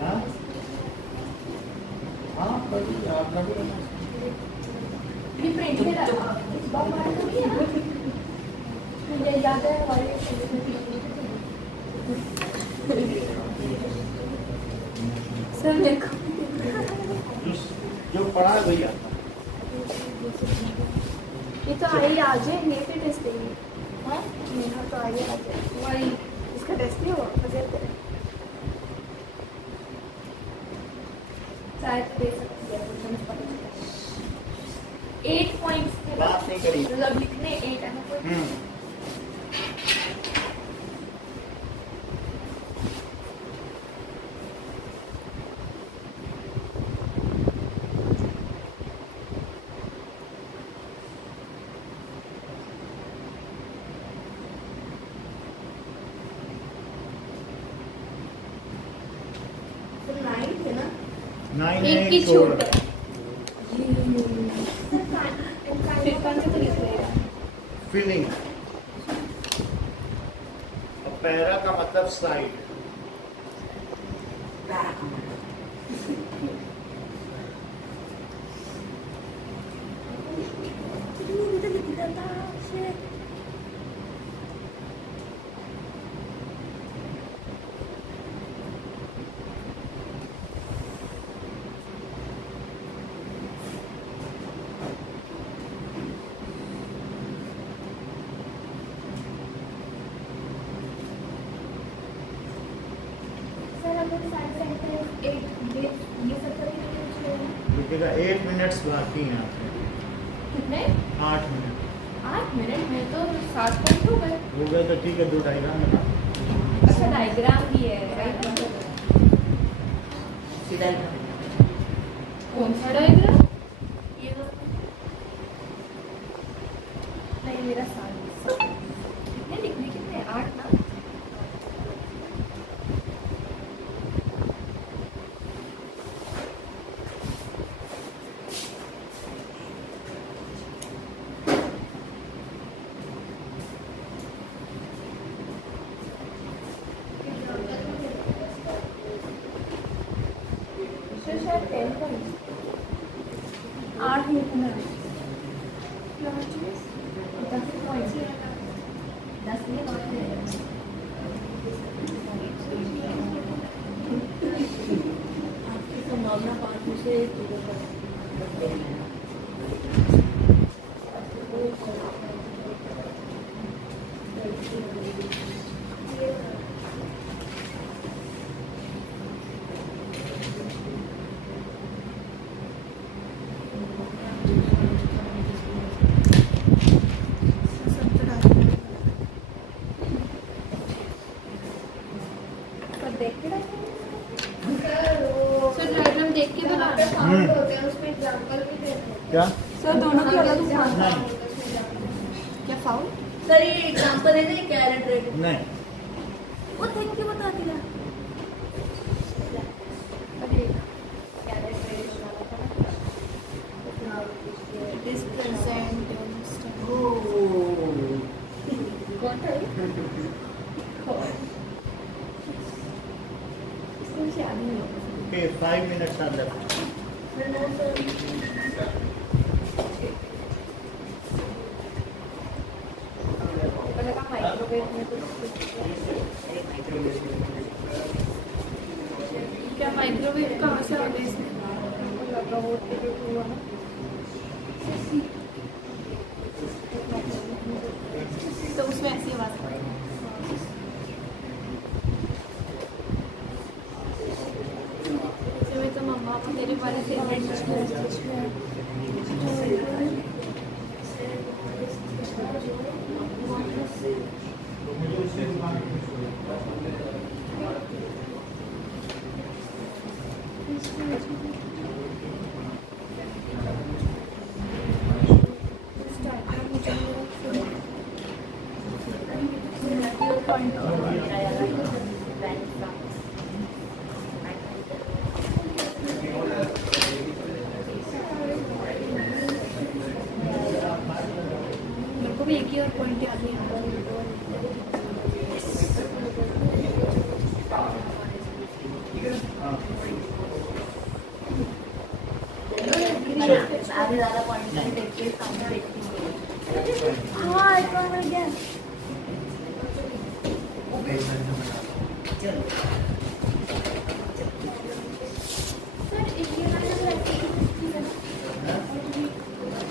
हाँ हाँ कभी आप लगे ये प्रिंट में रहा मुझे याद है हमारे सर मेरे को जो पढ़ा है भैया ये तो आई आज है नेट टेस्ट है हाँ मेरा तो आई आज है वही इसका टेस्ट नहीं हुआ मुझे शायद दे सकती है मुझे पता चला 8 पॉइंट्स बात नहीं करी मतलब लिखने 8 है ना तो 9 है ना 9 एक की 8 छूट 4 फीलिंग पैरा का मतलब साइड रुकेगा 8 मिनट्स बाकी हैं आपके कितने 8 मिनट 8 मिनट में तो 7 पॉइंट हो गए हो गए तो ठीक है 2 डायग्राम बना अच्छा डायग्राम भी है राइट सीधा कौन सा डायग्राम ये तो नहीं मेरा 7 कितने लिखने कितने 8 ना शायद 10 पॉइंट 8 लिखना है 10 पॉइंट 10 मिनट और आपकी संभावना 5 में से 0 पर पर देख के सर डायग्राम देख के बना क्या सर दोनों की अलग दुकान नहीं क्या फाउल सर ये एग्जांपल है ना कैरेट रेट नहीं वो थैंक यू बता दिया दिस प्रेजेंट कौन था ये? इसको शादी नहीं होगी Okay, 5 minutes are left. क्या माइक्रोवेव कहाँ से आ गए इसमें? तो उसमें ऐसी आवाज तो मम्मा को तेरे बारे मेरे को भी एक ही और पॉइंट याद नहीं आता। आगे ज़्यादा पॉइंट नहीं देखते, सामने देखती हूँ। हाँ, एक बार मिल गया।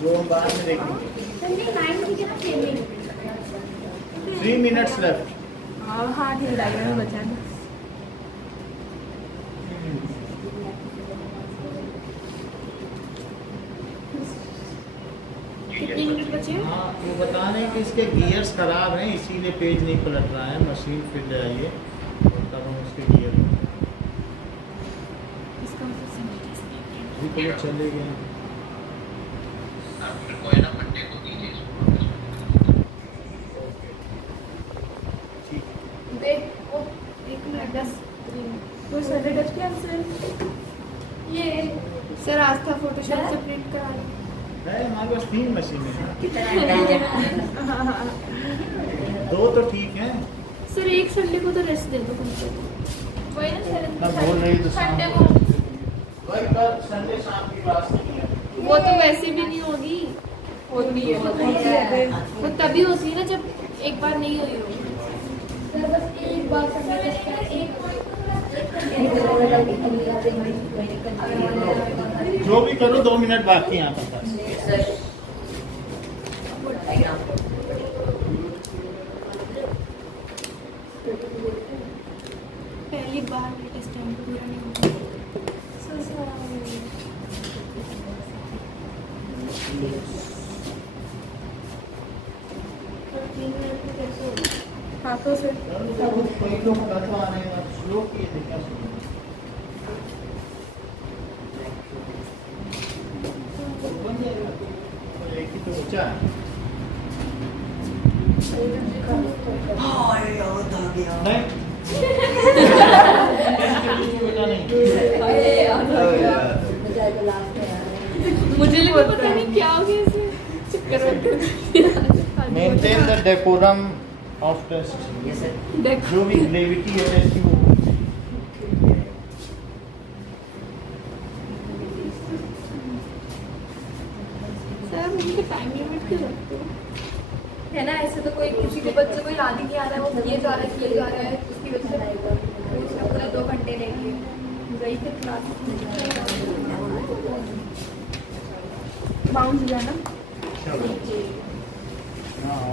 जो हम बाद में देखेंगे। 3 minutes left. हाँ ठीक है, बचा ना। कितने मिनट बचे? हाँ, वो बता रहे हैं कि इसके गियर्स खराब हैं, इसीलिए पेज नहीं पलट रहा है। मशीन फिर ले आइए तब हम उसके गियर भी तो चले गए। देखो 1 मिनट 10 वो सर डच के आंसर ये सर आस्था फोटोशॉप से प्रिंट करा है हमारे पास 3 मशीनें हैं। 2 तो ठीक है। सर एक संडे को तो रेस्ट दे दो कम से कम। वही ना सर मैं बोल रही तो संडे शाम को वही कल संडे शाम की क्लास नहीं है। वो तो वैसे भी नहीं होगी। होती है वो तभी होती है ना जब एक बार नहीं हुई होगी। बस एक बार जो भी करो 2 मिनट बाकी यहाँ पर। पहली बार टेस्ट टाइम को पूरा नहीं होगा। हाथों से कोई लोग कर तो आ रहे हैं, स्लो किए थे क्या एक ही तो ऊंचा है। नहीं बेटा नहीं। मुझे लगा पता नहीं क्या हो गया इसमें चक्कर। Maintain the decorum of test. जो भी ग्रेविटी है टेस्ट की वो सर मुझे टाइम लिमिट क्यों रखते हो? है ना, ऐसे तो कोई किसी के बच्चे को याद ही नहीं आ रहा है, वो ये जा रहा है ये जा रहा है, उसकी वजह से उसका पूरा 2 घंटे लेंगे वही फिर क्लास बाउंस जाना। हाँ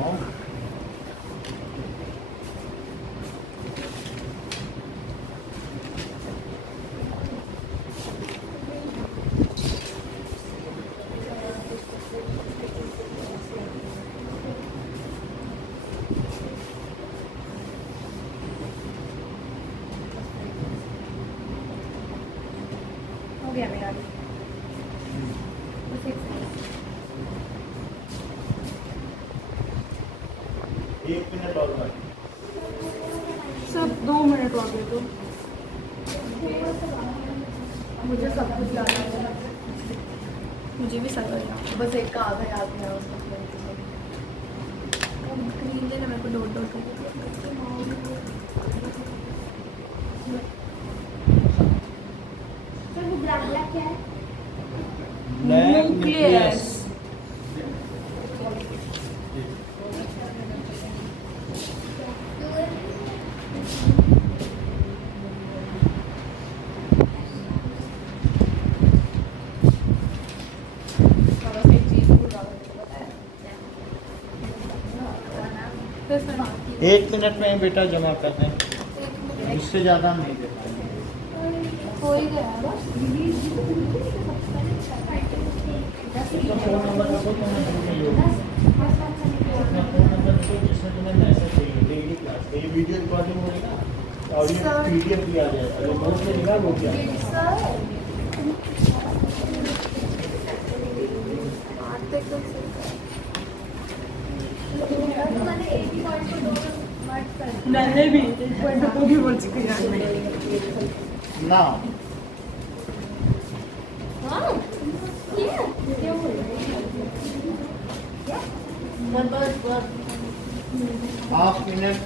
हो गया मेरा भी। बस एक मिनट और बाकी। सब 2 मिनट हो गए तो मुझे सब कुछ याद है, मुझे भी सब याद। बस एक का आधा याद नहीं आ क्रीम देना मेरे को डॉट डॉट करके। ब्लैक ब्लैक क्या है? न्यूक्लियस। एक मिनट में बेटा जमा कर दें, इससे ज़्यादा नहीं दे पाएंगे। हो ही गया है बस। तो फ़ोन नंबर रखो तो मैं तुम्हें अपना फ़ोन नंबर रखो जिसमें तुम्हें मैसेज चाहिए डेली क्लास। ये वीडियो रिकॉर्डिंग होगी ना, ऑडियो PDF भी आ जाएगा, जो नोट मिलेगा वो क्या मैंने भी 1.2 भी बोल चुकी हूँ ना। हाफ मिनट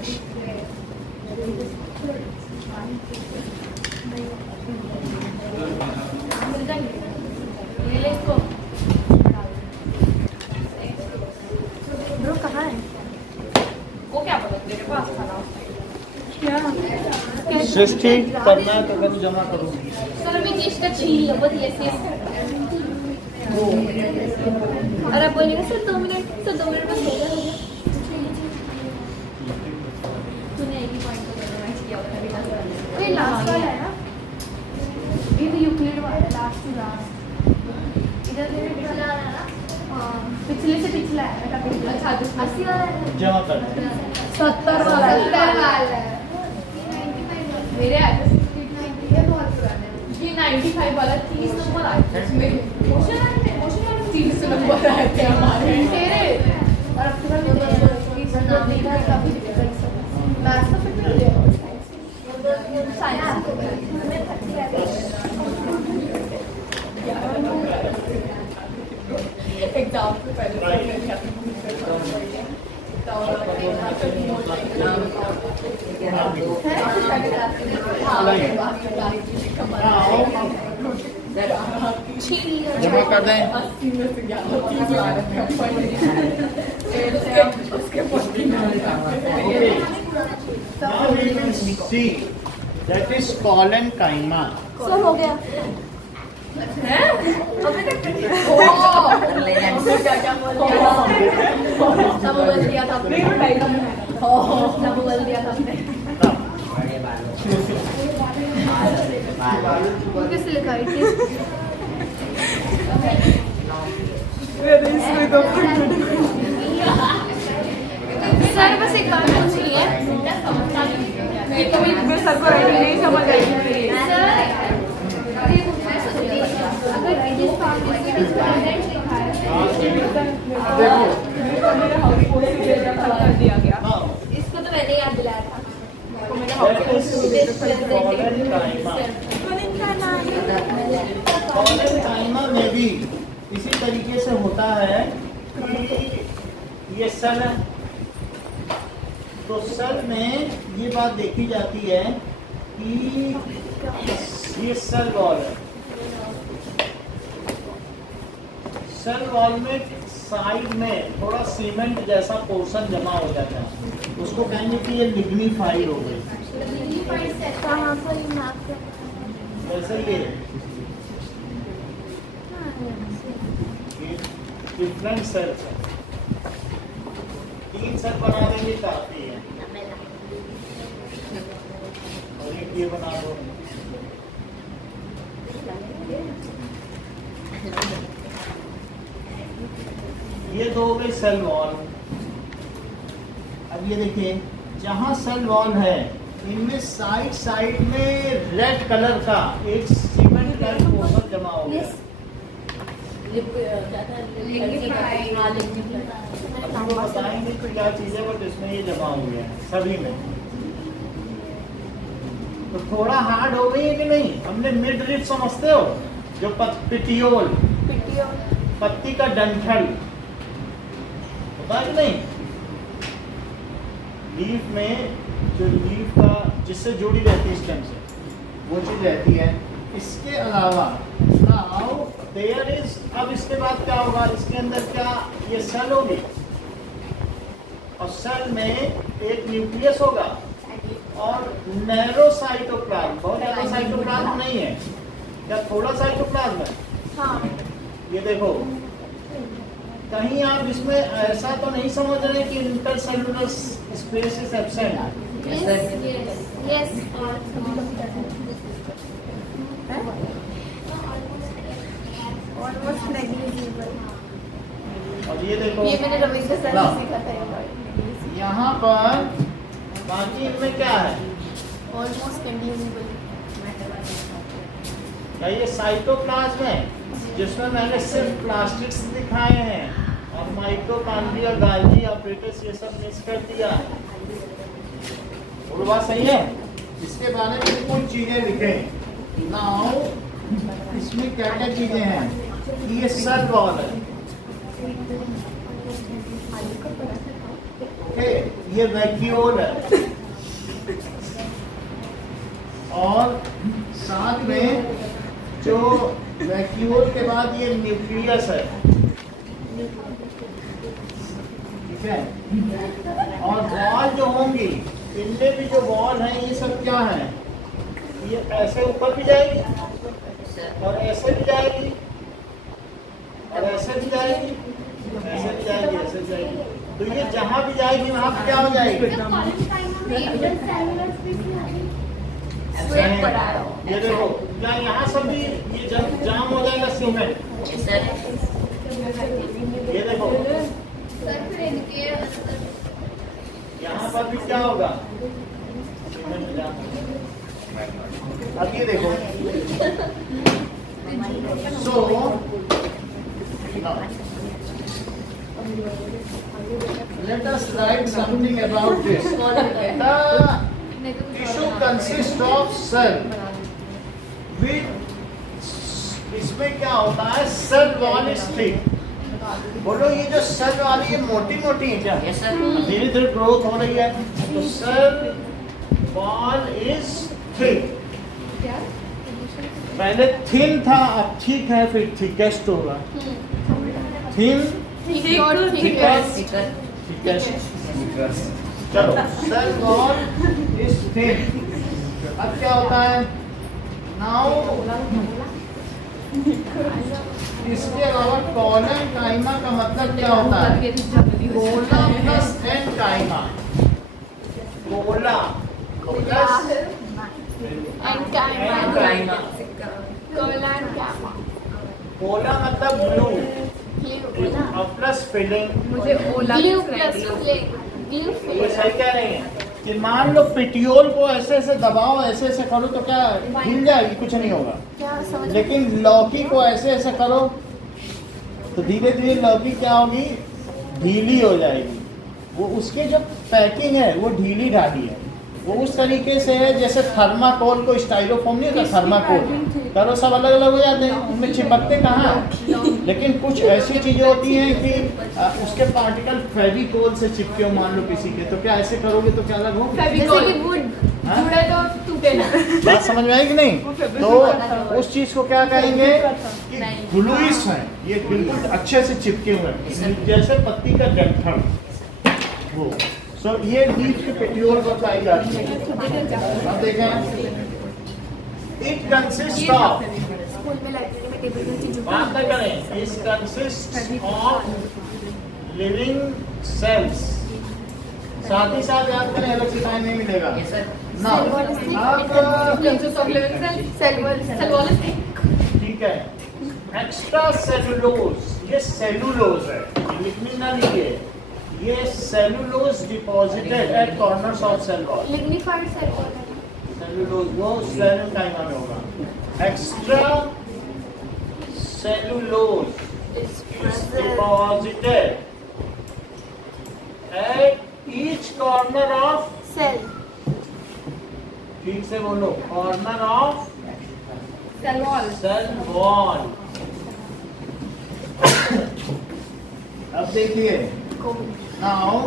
ब्रो कहाँ है? वो क्या बोला तेरे पास था ना? सृष्टि करना है तो कभी जमा करूँगी। सर मी चेष्टा छीन लो बस ऐसे और आप बोलेंगे सर 2 मिनट बस हो गया तूने एक ही पॉइंट को मैच किया होगा अभी ये लास्ट वाला है ना? ये तो यूक्लिड वाला लास्ट टू लास्ट। इधर से पिछला है ना? हाँ, पिछले से पिछला है। अच्छा 80 वाला है। जमा कर 70 वाला है। मेरे आगे ये बहुत पुराना है। ये 95 वाला 30 नंबर आया था इसमें। क्वेश्चन 30 नंबर आए थे हमारे तेरे। और अब तुम्हें देखा है काफी डिफिकल्ट सब। मैथ्स तो फिर भी हो गया। साइंस को हमें 30 आ गई। एग्जाम से पहले जमा कर दें। 80 में से 30 आ रहे थे उसके Now we will see that is collenchyma. Sir हो गया। अभी तक सब बोल दिया था आपने सब बोल दिया था आपने किस लिखा है? सर बस एक बात पूछनी है। तो मैं सर को राइटिंग नहीं समझ आई। सर ये पूछना है अगर जिस फैमिली में प्रेजेंट लिखा है मेरा हाउस पूरा कर दिया गया। इसको तो मैंने याद दिलाया था collenchyma में भी इसी तरीके से होता है कि ये सेल है, तो सेल में ये बात देखी जाती है कि ये सेल वॉल है। सेल वॉल में साइड में थोड़ा सीमेंट जैसा पोर्शन जमा हो जाता है, उसको कहेंगे कि ये लिग्निफाइड हो गई। कहाँ पर मैप पे? जैसे ये डिफरेंट सेल्स है, 3 सेल बना देंगे काफी है, और एक ये बना दो। ये दो हो गए सेल वॉल। अब ये देखिए जहाँ सेल वॉल है इनमें साइड में रेड कलर का एक सीमेंट का पोर्शन जमा हो गया। आपको बताएंगे कि क्या चीज़ है, बट इसमें ये जमा हो गया है सभी में। तो थोड़ा हार्ड हो गई है कि नहीं? हमने मिड रिप समझते हो, जो पिटियोल पत्ती का डंठल होता है कि नहीं? लीफ में जो लीफ का जिससे जुड़ी रहती है स्टेम से वो चीज़ रहती है, इसके अलावा नाउ देयर इज, अब इसके बाद क्या होगा, इसके अंदर क्या, ये सेल होगी और सेल में एक न्यूक्लियस होगा और नैरो साइटोप्लाज्म, बहुत ज्यादा साइटोप्लाज्म नहीं है, क्या थोड़ा साइटोप्लाज्म है? हाँ, ये देखो, कहीं आप इसमें ऐसा तो नहीं समझ रहे कि intercellular space is absent? Yes. Almost negligible. और ये देखो, ये मैंने रविंद्र सर ना। से सीखा था ये word. यहाँ पर बाकी इनमें क्या है, Almost negligible. क्या ये साइटोप्लाज्म है जिसमें मैंने सिर्फ प्लास्टिक्स दिखाए हैं और माइटोकॉन्ड्रिया, गाल्गी ऑपरेटर्स ये सब मिस कर दिया। और बात सही है, इसके बारे में कुछ चीजें लिखें। नाउ इसमें क्या क्या चीजें हैं, ये सेल वॉल है, ओके, ये वैक्यूल है और साथ में जो वैक्यूल के बाद ये न्यूक्लियस है, ठीक है। और वॉल जो होंगी, इनमें भी जो वॉल है ये सब क्या है, ये ऐसे ऊपर भी जाएगी और ऐसे भी जाएगी और ऐसे भी जाएगी, ऐसे भी जाएगी, ऐसे भी जाएगी। तो ये जहां भी जाएगी वहां पे क्या हो जाएगी, ये देखो, क्या यहाँ सब भी ये जाम हो जाएगा सीमेंट, ये देखो यहाँ पर भी क्या होगा, सीमेंट जाम हो जाएगा। अब ये देखो, सो let us write something about this. The tissue consists of cell with, इसमें क्या होता है, सेल वॉल इज थिक। बोलो ये जो सेल वाली ये मोटी मोटी है क्या? Yes, sir. धीरे धीरे ग्रोथ हो रही है, तो सेल वॉल इज थिक। पहले थिन था, अब ठीक है, फिर थिकेस्ट होगा, थिन थिकेस्ट थिकेस्ट। चलो, सेल वॉल इज थिन। अब क्या होता है, नाउ इसके अलावा कॉलन काइमा का मतलब क्या होता है, कोला प्लस एन काइमा, कोला प्लस And एन काइमा। कोला मतलब ब्लू और प्लस फिलिंग। मुझे ओला Glue की plus friend flame. Glue ये flame. सही कह रही हैं कि मान लो पिटियोल को ऐसे ऐसे दबाओ, ऐसे ऐसे करो तो क्या हिल जाएगी, कुछ नहीं होगा। क्या समझ? लेकिन लौकी को ऐसे ऐसे करो तो धीरे धीरे लौकी क्या होगी, ढीली हो जाएगी। वो उसकी जो पैकिंग है वो ढीली ढाली है, वो उस तरीके से है जैसे थर्माकोल को स्टाइलोफोम नहीं होता, थर्माकोल करो सब अलग अलग हो जाते हैं, उनमें चिपकते कहाँ। लेकिन कुछ ऐसी चीजें होती हैं कि उसके पार्टिकल फेविकोल से चिपके हो, मान लो किसी के, तो क्या ऐसे करोगे तो क्या अलग होगा? जैसे कि wood हाँ? जुड़े तो टूटे ना। बात समझ में आई कि नहीं? तो उस चीज को क्या कहेंगे कि ग्लूइस है, ये बिल्कुल अच्छे से चिपके हुए हैं जैसे पत्ती का डंठल वो। सो ये लीफ की पेटियोल पर पाई जाती है। अब देखें, इट कंसिस्ट ऑफ, स्कूल में लाइब्रेरी में टेबल पे चीजों बात न करें, it consist of living cells. साथ ही साथ याद करें, अलग सिखाने नहीं मिलेगा Yes, sir. ना। ठीक है, एक्स्ट्रा सेलुलोज, ये सेलुलोज है, लिखनी ना लीजिए, ये cellulose deposited at corners of cell wall. Lignified cell cellulose वो स्लेरम काइमा में होगा। Extra cellulose deposited at each corner of, cell. ठीक से बोलो, corner of cell wall. Cell wall. अब देखिए, नाउ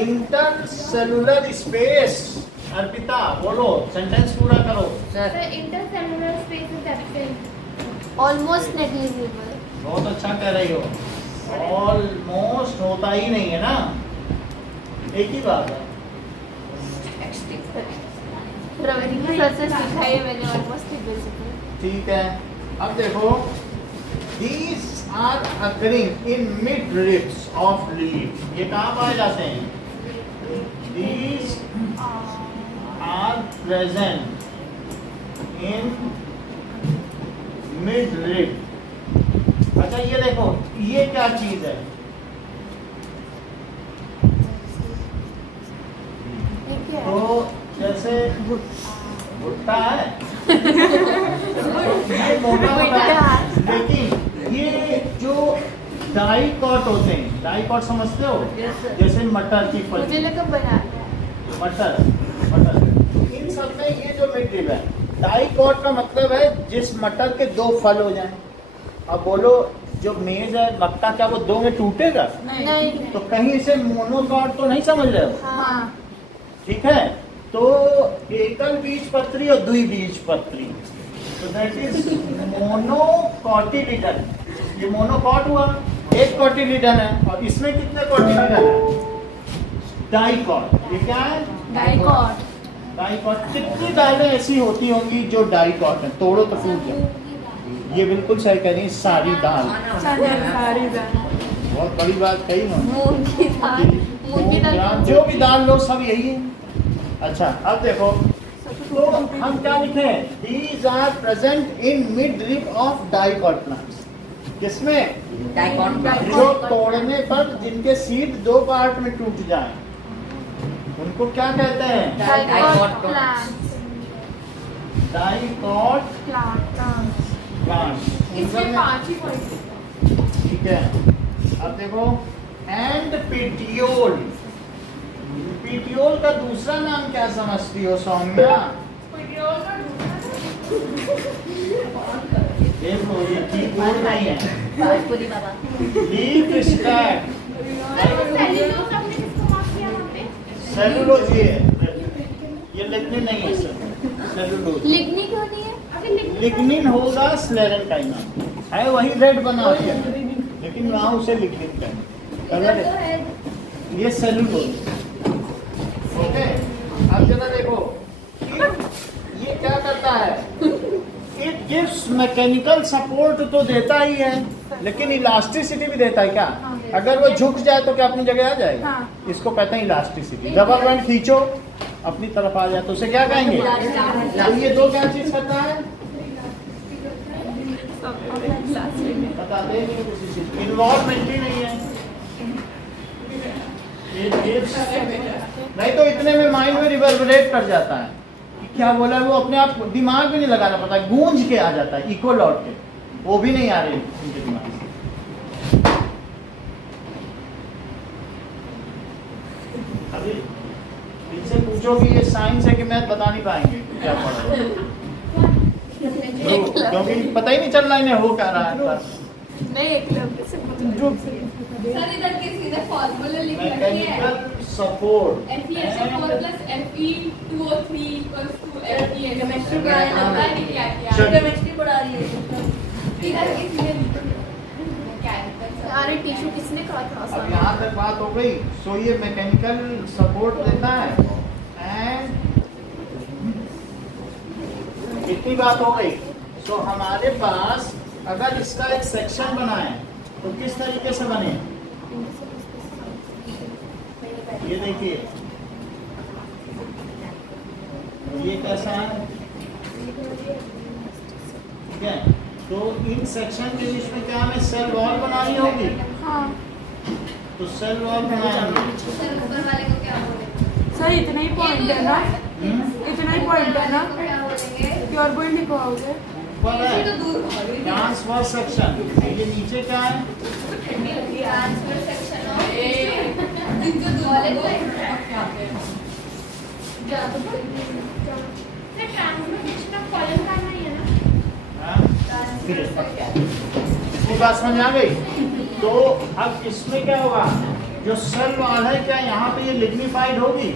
इंटरसेलुलर स्पेस, अर्पिता बोलो, सेंटेंस पूरा करो। Sir, intercellular space is absent. Almost negligible. बहुत अच्छा कह रही हो। ऑलमोस्ट होता ही नहीं है ना, एक ही बात है। रवि सर से सीखा है मैंने ऑलमोस्ट नेग्लिजिबल। ठीक है, अब देखो, these are occurring in mid ribs of leaf। ये कहाँ पाए जाते हैं? These are present in mid rib। अच्छा ये देखो, ये क्या चीज है? ये क्या है? तो जैसे भुट्टा है ये मोटा होता है, लेकिन ये जो डाइकॉट होते हैं, डाइकॉट समझते हो? जैसे मटर की मुझे फली, लगा बनाना है। मटर, इन सब में ये जो मिड रिब है, डाइकॉट का मतलब है जिस मटर के दो फल हो जाएं। अब बोलो जो मेज है मक्का, क्या वो दो में टूटेगा? नहीं। तो कहीं इसे मोनोकॉट तो नहीं समझ रहे हो? हाँ। ठीक है, तो एकल बीजपत्री और द्विबीजपत्री, तो दैट इज मोनोकॉटिलिडन। ये मोनोकॉट हुआ, एक कॉटिलिडन है, और इसमें कितने कॉटिलिडन है? डाइकॉट। ये क्या है? डाइकॉट। डाइकॉट। कितनी दालें ऐसी होती होंगी जो डाइकॉट है? तोड़ो तो टूट जाए। ये बिल्कुल सही कह रही है, सारी दाल। सारी दाल। बहुत बड़ी बात कही ना। मूंग की दाल। मूंग की दाल। जो भी दाल लो सब यही है। अच्छा अब देखो, तो हम क्या लिखे? These are present in mid rib of dicot plants। किसमें? जो तोड़ने पर जिनके सीड दो पार्ट में टूट जाए उनको क्या कहते हैं? Dicot plant. Dicot plant. Plant. इसमें 5 ही पॉइंट। ठीक है, अब देखो, एंड पेटियोल। पेटियोल का दूसरा नाम क्या समझती हो सौम्या? देखो ये ठीक बोल नहीं है। Leaf stack. सेल्यूलोज आपने किसको मार्क किया वहाँ पे? सेलुलोज ये लिग्निन नहीं है सर, सेलुलोज। लिग्निन क्यों नहीं है? अभी लिग्निन होगा स्लेरेंकाइना, है वही रेड बना हुआ है, लेकिन वहाँ उसे लिग्निन कहते हैं। ये सेलुलोज। ओके, अब जरा देखो, ये क्या करता है? इट गिव्स मैकेनिकल सपोर्ट तो देता ही है, लेकिन इलास्टिसिटी भी देता है क्या? अगर वो झुक जाए तो क्या अपनी जगह आ जाएगा? इसको कहते हैं इलास्टिसिटी। रबर बैंड खींचो अपनी तरफ आ जाए तो उसे क्या कहेंगे? तो ये दो क्या चीज करता है? बताते नहीं किसी चीज, इन्वॉल्वमेंट ही नहीं है। नहीं तो इतने में माइंड में रिवर्बरेट कर जाता है कि क्या बोला है, वो अपने आप दिमाग में नहीं लगाना पड़ता, गूंज के आ जाता है, इको लौट के, वो भी नहीं आ रही उनके दिमाग से। अभी इनसे पूछो कि ये साइंस है कि मैथ बता नहीं पाएंगे क्या पढ़ा है, क्योंकि पता ही नहीं चल रहा इन्हें हो क्या रहा है। नहीं, एक लोग से सर इधर के सीधे फॉर्मूला लिख रखे हैं। Mechanical support FeSO4 plus Fe2O3 equals to Fe। Chemistry पढ़ा रही है। पता नहीं क्या किया। चलिए। केमिस्ट्री पढ़ा रही है। इधर के सीधे अरे टिश्यू किसने कहा था? अब यहाँ तक बात हो गई। सो ये मैकेनिकल सपोर्ट देता है एंड इतनी बात हो गई। सो हमारे पास अगर इसका एक सेक्शन बनाए तो किस तरीके से बने? ये देखिए, ये कैसा है? ठीक है, तो इन सेक्शन के बीच में क्या हमें सेल वॉल बनानी होगी? हाँ। तो सेल वॉल बनाएंगे। ऊपर वाले को क्या बोलेंगे? सर इतना ही पॉइंट है ना? इतना ही पॉइंट है ना? क्या बोलेंगे? प्योर पॉइंट लिखवाओगे? ऊपर है तो दूर भागेगी। ट्रांसफर सेक्शन, ये नीचे क्या है? ट्रांसफर सेक्शन ऑफ जिनको दूर ट्रांसफॉर्मेशन ऑफ कॉलम करना ही है ना? इसकी बात समझ आ गई? तो अब इसमें क्या होगा? जो सेल वॉल है क्या यहाँ पे ये लिग्निफाइड होगी?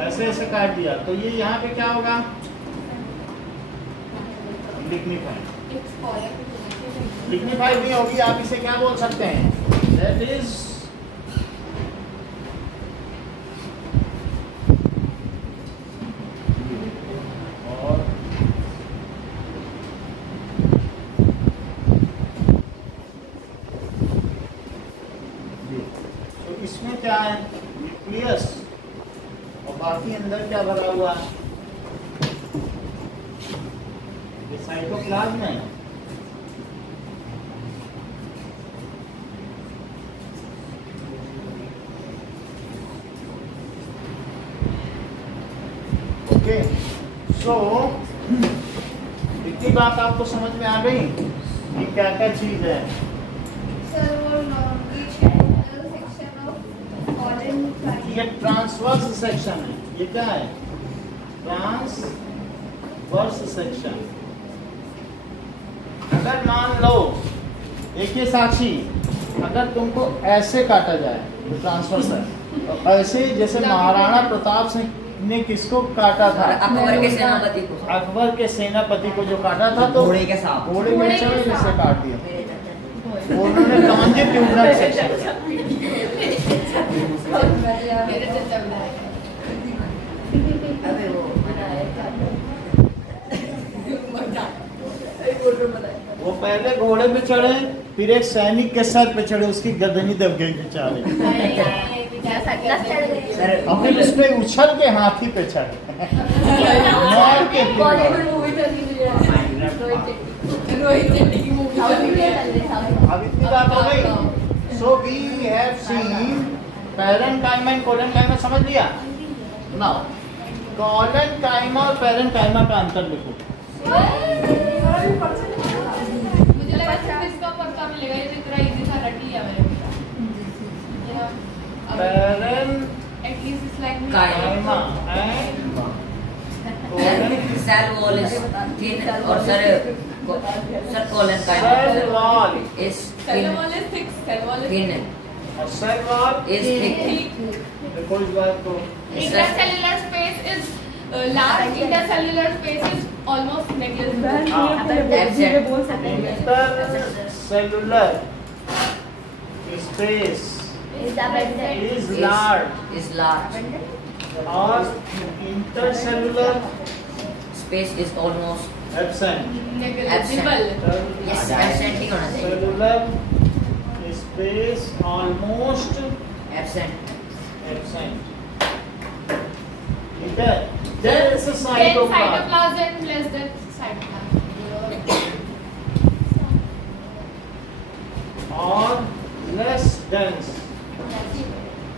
ऐसे ऐसे काट दिया तो ये यहाँ पे क्या होगा? लिग्निफाइड। लिग्निफाइड नहीं होगी, आप इसे क्या बोल सकते हैं? दैट इज इसमें क्या है? न्यूक्लियस और बाकी अंदर क्या भरा हुआ है? ये साइटोप्लाज्म है। ओके, सो इतनी बात आपको समझ में आ गई कि क्या क्या चीज है? ये ट्रांसवर्स सेक्शन है। ये क्या है? Transverse section. अगर मान लो, देखिए साक्षी, अगर तुमको ऐसे काटा जाए तो ट्रांसवर्स है, तो ऐसे जैसे महाराणा प्रताप सिंह ने किसको काटा था? अकबर के सेनापति को। अकबर के सेनापति को जो काटा था तो घोड़े के साथ, घोड़े के चढ़े से काट दिया। उन्होंने गांजे ट्यूबलर सेक्शन। अबे वो पहले घोड़े पे चढ़े, फिर एक सैनिक के सर पे चढ़े, उसकी गर्दनी दब गई बेचारे। और फिर उस पे उछल के हाथी पे चढ़े। मार के अब इतनी बात हो गई। So we have seen parenchyma and collenchyma, समझ लिया? नाउ कोलेनकाइमा और पैरेन्काइमा का अंतर लिखो। मुझे लगा सिर्फ इसका पक्का मिलेगा, ये इतना इजी था, रट लिया मैंने। Parenchyma and cell wall is thin और sir collenchyma cell wall is cell wall is thick, cell wall is thin और सेल वॉल इज थिक। देखो इस बात को। Intercellular space is large, intercellular space is almost negligible. Intercellular space is large और intercellular space is almost absent. Negligible. Yes absent ही होना चाहिए। Cellular space almost absent absent. ठीक है? There is a Then cytoplasm cytoplasm less than cytoplasm. और less dense.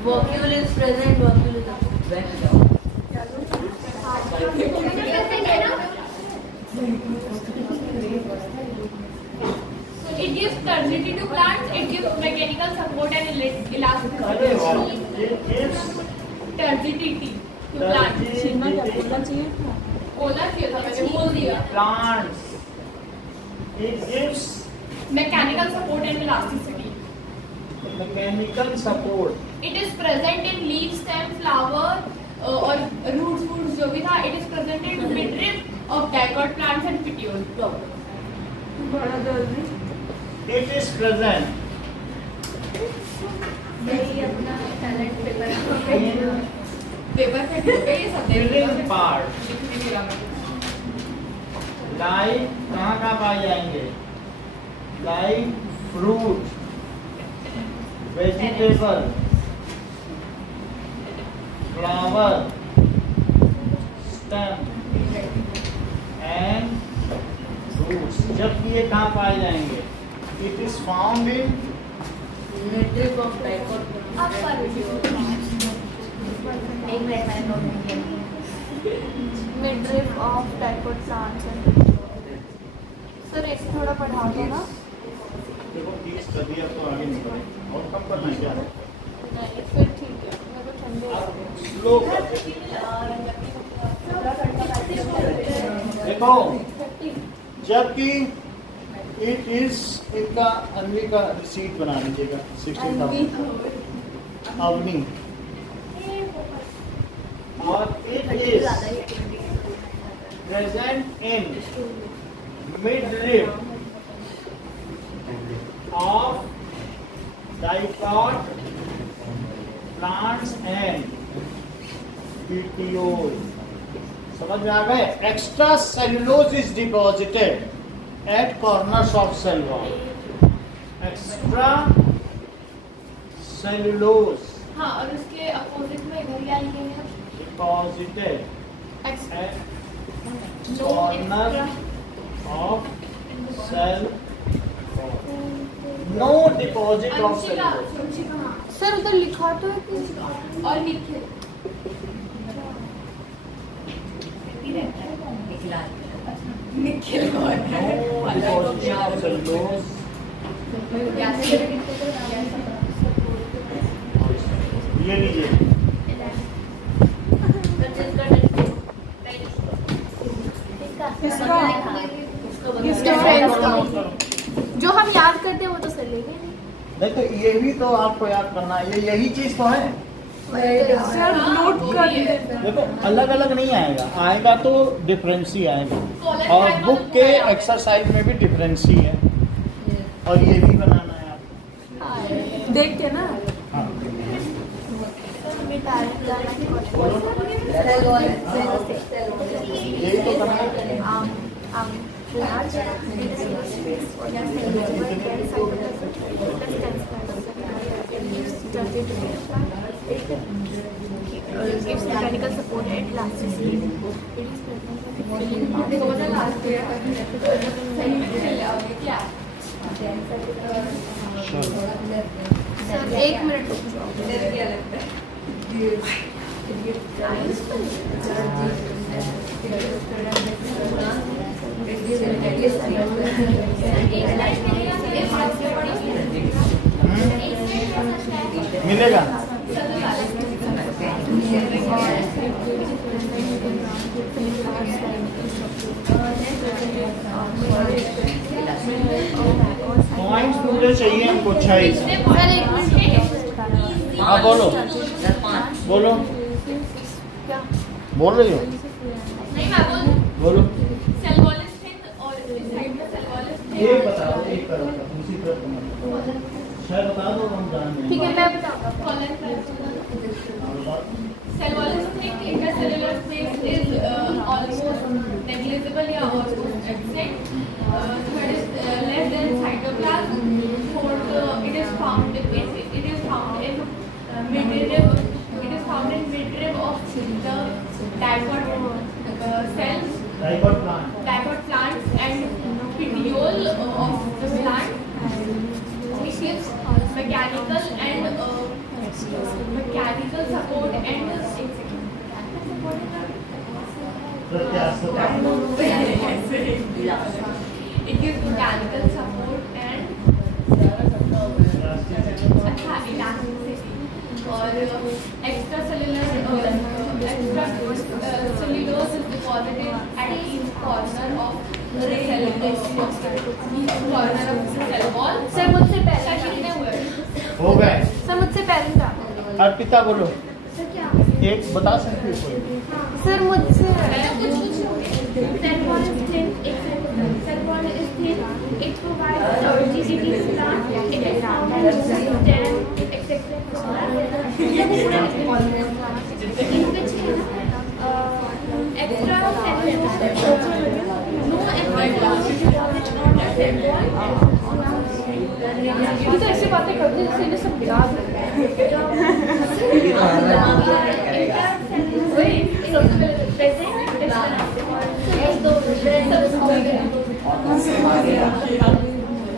Vacuole is present, vacuole is absent. It gives turbidity to plants, it gives mechanical support and अरे elasticity. वाह, it gives Turbidity to plants. बोलना चाहिए था, मैंने बोल दिया. plants. It gives Mechanical support and elasticity. mechanical support. It is present in leaf, stem, flower और roots, foods जो भी था. It is present in midrib of dicot plants and petiole. It is present यही अपना टैलेंट पेपर पेपर पे हो गए ये सब filling part. लिख भी दिया मैंने. लाइक कहाँ पाए जाएंगे? Like fruit, vegetable, flower, stem and roots. जबकि ये कहाँ पाए जाएंगे? It is found in midrib of dicot midrib of dicot plants and sir एक थोड़ा पढ़ा दो ना. देखो 30 कर दिया तो आगे नहीं बढ़े और कम करना क्या है? नहीं फिर ठीक है, मेरे को ठंडे स्लो कर देखो, जबकि इट इज इनका अनवी का रिसीट बना लीजिएगा 16,000 अवनी और present in midrib of dicot plants and petioles. समझ में आ गए? Extra cellulose is deposited at corners of cell wall. Extra cellulose. हाँ, और उसके अपोजिट में इधर क्या लिखेंगे? Deposited at corner of cell. No deposit of cellulose. Sir उधर लिखा तो है कुछ और लिखे Nikhil no deposit of cellulose. ये लीजिए. जो हम याद करते हैं वो तो सर लेंगे. देखो ये भी तो आपको याद करना है. ये यही चीज तो है. सर नोट कर देखो अलग अलग नहीं आएगा. आएगा तो डिफरेंस ही आएगा. और बुक के एक्सरसाइज में भी डिफरेंस ही है. और ये भी बनाना है आपको. देख के ना. हाँ. यही तो करना है. Gives mechanical support at elasticity. Sir 1 minute मिलेगा. पॉइंट्स पूरे चाहिए हमको 6. Sir 1 minute. हाँ बोलो बोलो. बोल रही हो? नहीं, मैं बोलो. सेल वॉल इज थिन और साइड में सेल वॉल इज एक बताओ. एक करो दूसरी तरफ शायद बता दो. हम जान लेंगे. ठीक है मैं बताऊंगा. Cell wall is thick, intercellular space is almost negligible or almost absent. Third is less than cytoplasm. Fourth, it is found in midrib. It is found in midrib of the dicot cells, dicot plants, and petiole of the plant. It gives mechanical support and it gives mechanical support and elasticity. और extracellular cellulose is deposited at each corner of the cell wall. Sir मुझसे पहले कितने हुए? हो गए. सर मुझसे पहले था. अर्पिता बोलो. सर क्या? एक बता सकते हो कोई? सर मुझसे Cell wall is thin. Cell wall is thin. It provides rigidity to plant. It is found in stem, etc. In which extra cellulose, no epithelial deposit on the cell wall. ये तो ऐसी बातें करते हैं जैसे इन्हें सब याद है.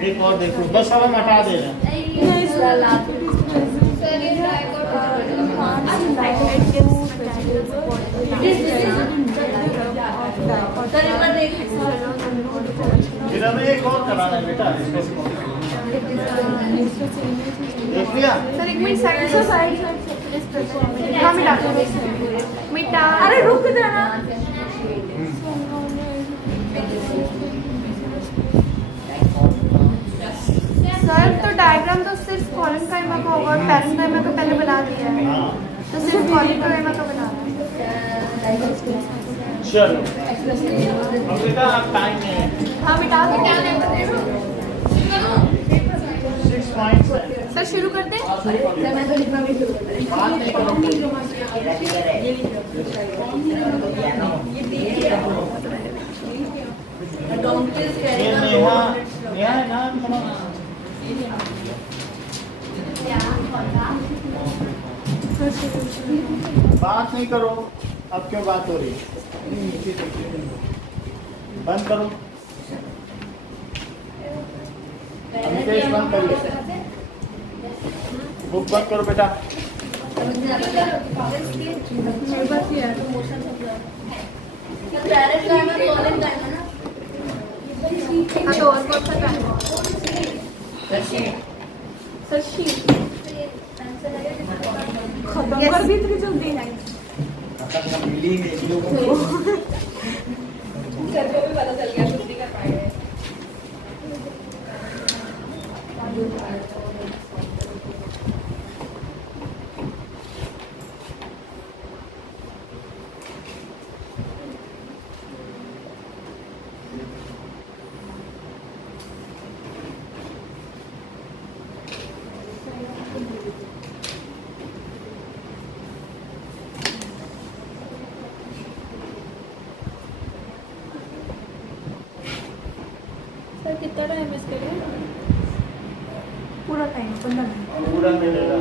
एक और देखो. बस अब हम हटा दे रहे हैं. फिर हमें एक और कराना है बेटा. देख लिया. सर 1 मिनट साइड से साइड. हाँ मिटा. अरे रुक जाना. सर तो डायग्राम तो सिर्फ कॉलम काइमा का होगा और पैरेंट काइमा का पहले बना दिया है. तो सिर्फ कॉलम काइमा का बना रहा है. चलो अब बेटा आप टाइम नहीं है। हाँ बेटा तो क्या नहीं बता 6 पॉइंट्स है। सर शुरू करते हैं। बात नहीं करो। ये नेहा नेहा है ना बात नहीं करो। अब क्यों बात हो रही है? बंद करो। अमितेश बंद करिए। बुक बंद करो बेटा। हाँ तो और कौन सा टाइम? सर शीट खत्म कर दी इतनी जल्दी है। सर को भी पता चल गया छुट्टी कर पाएंगे। सर कितना टाइम इसके लिए? पूरा टाइम 15 मिनट। पूरा मिलेगा।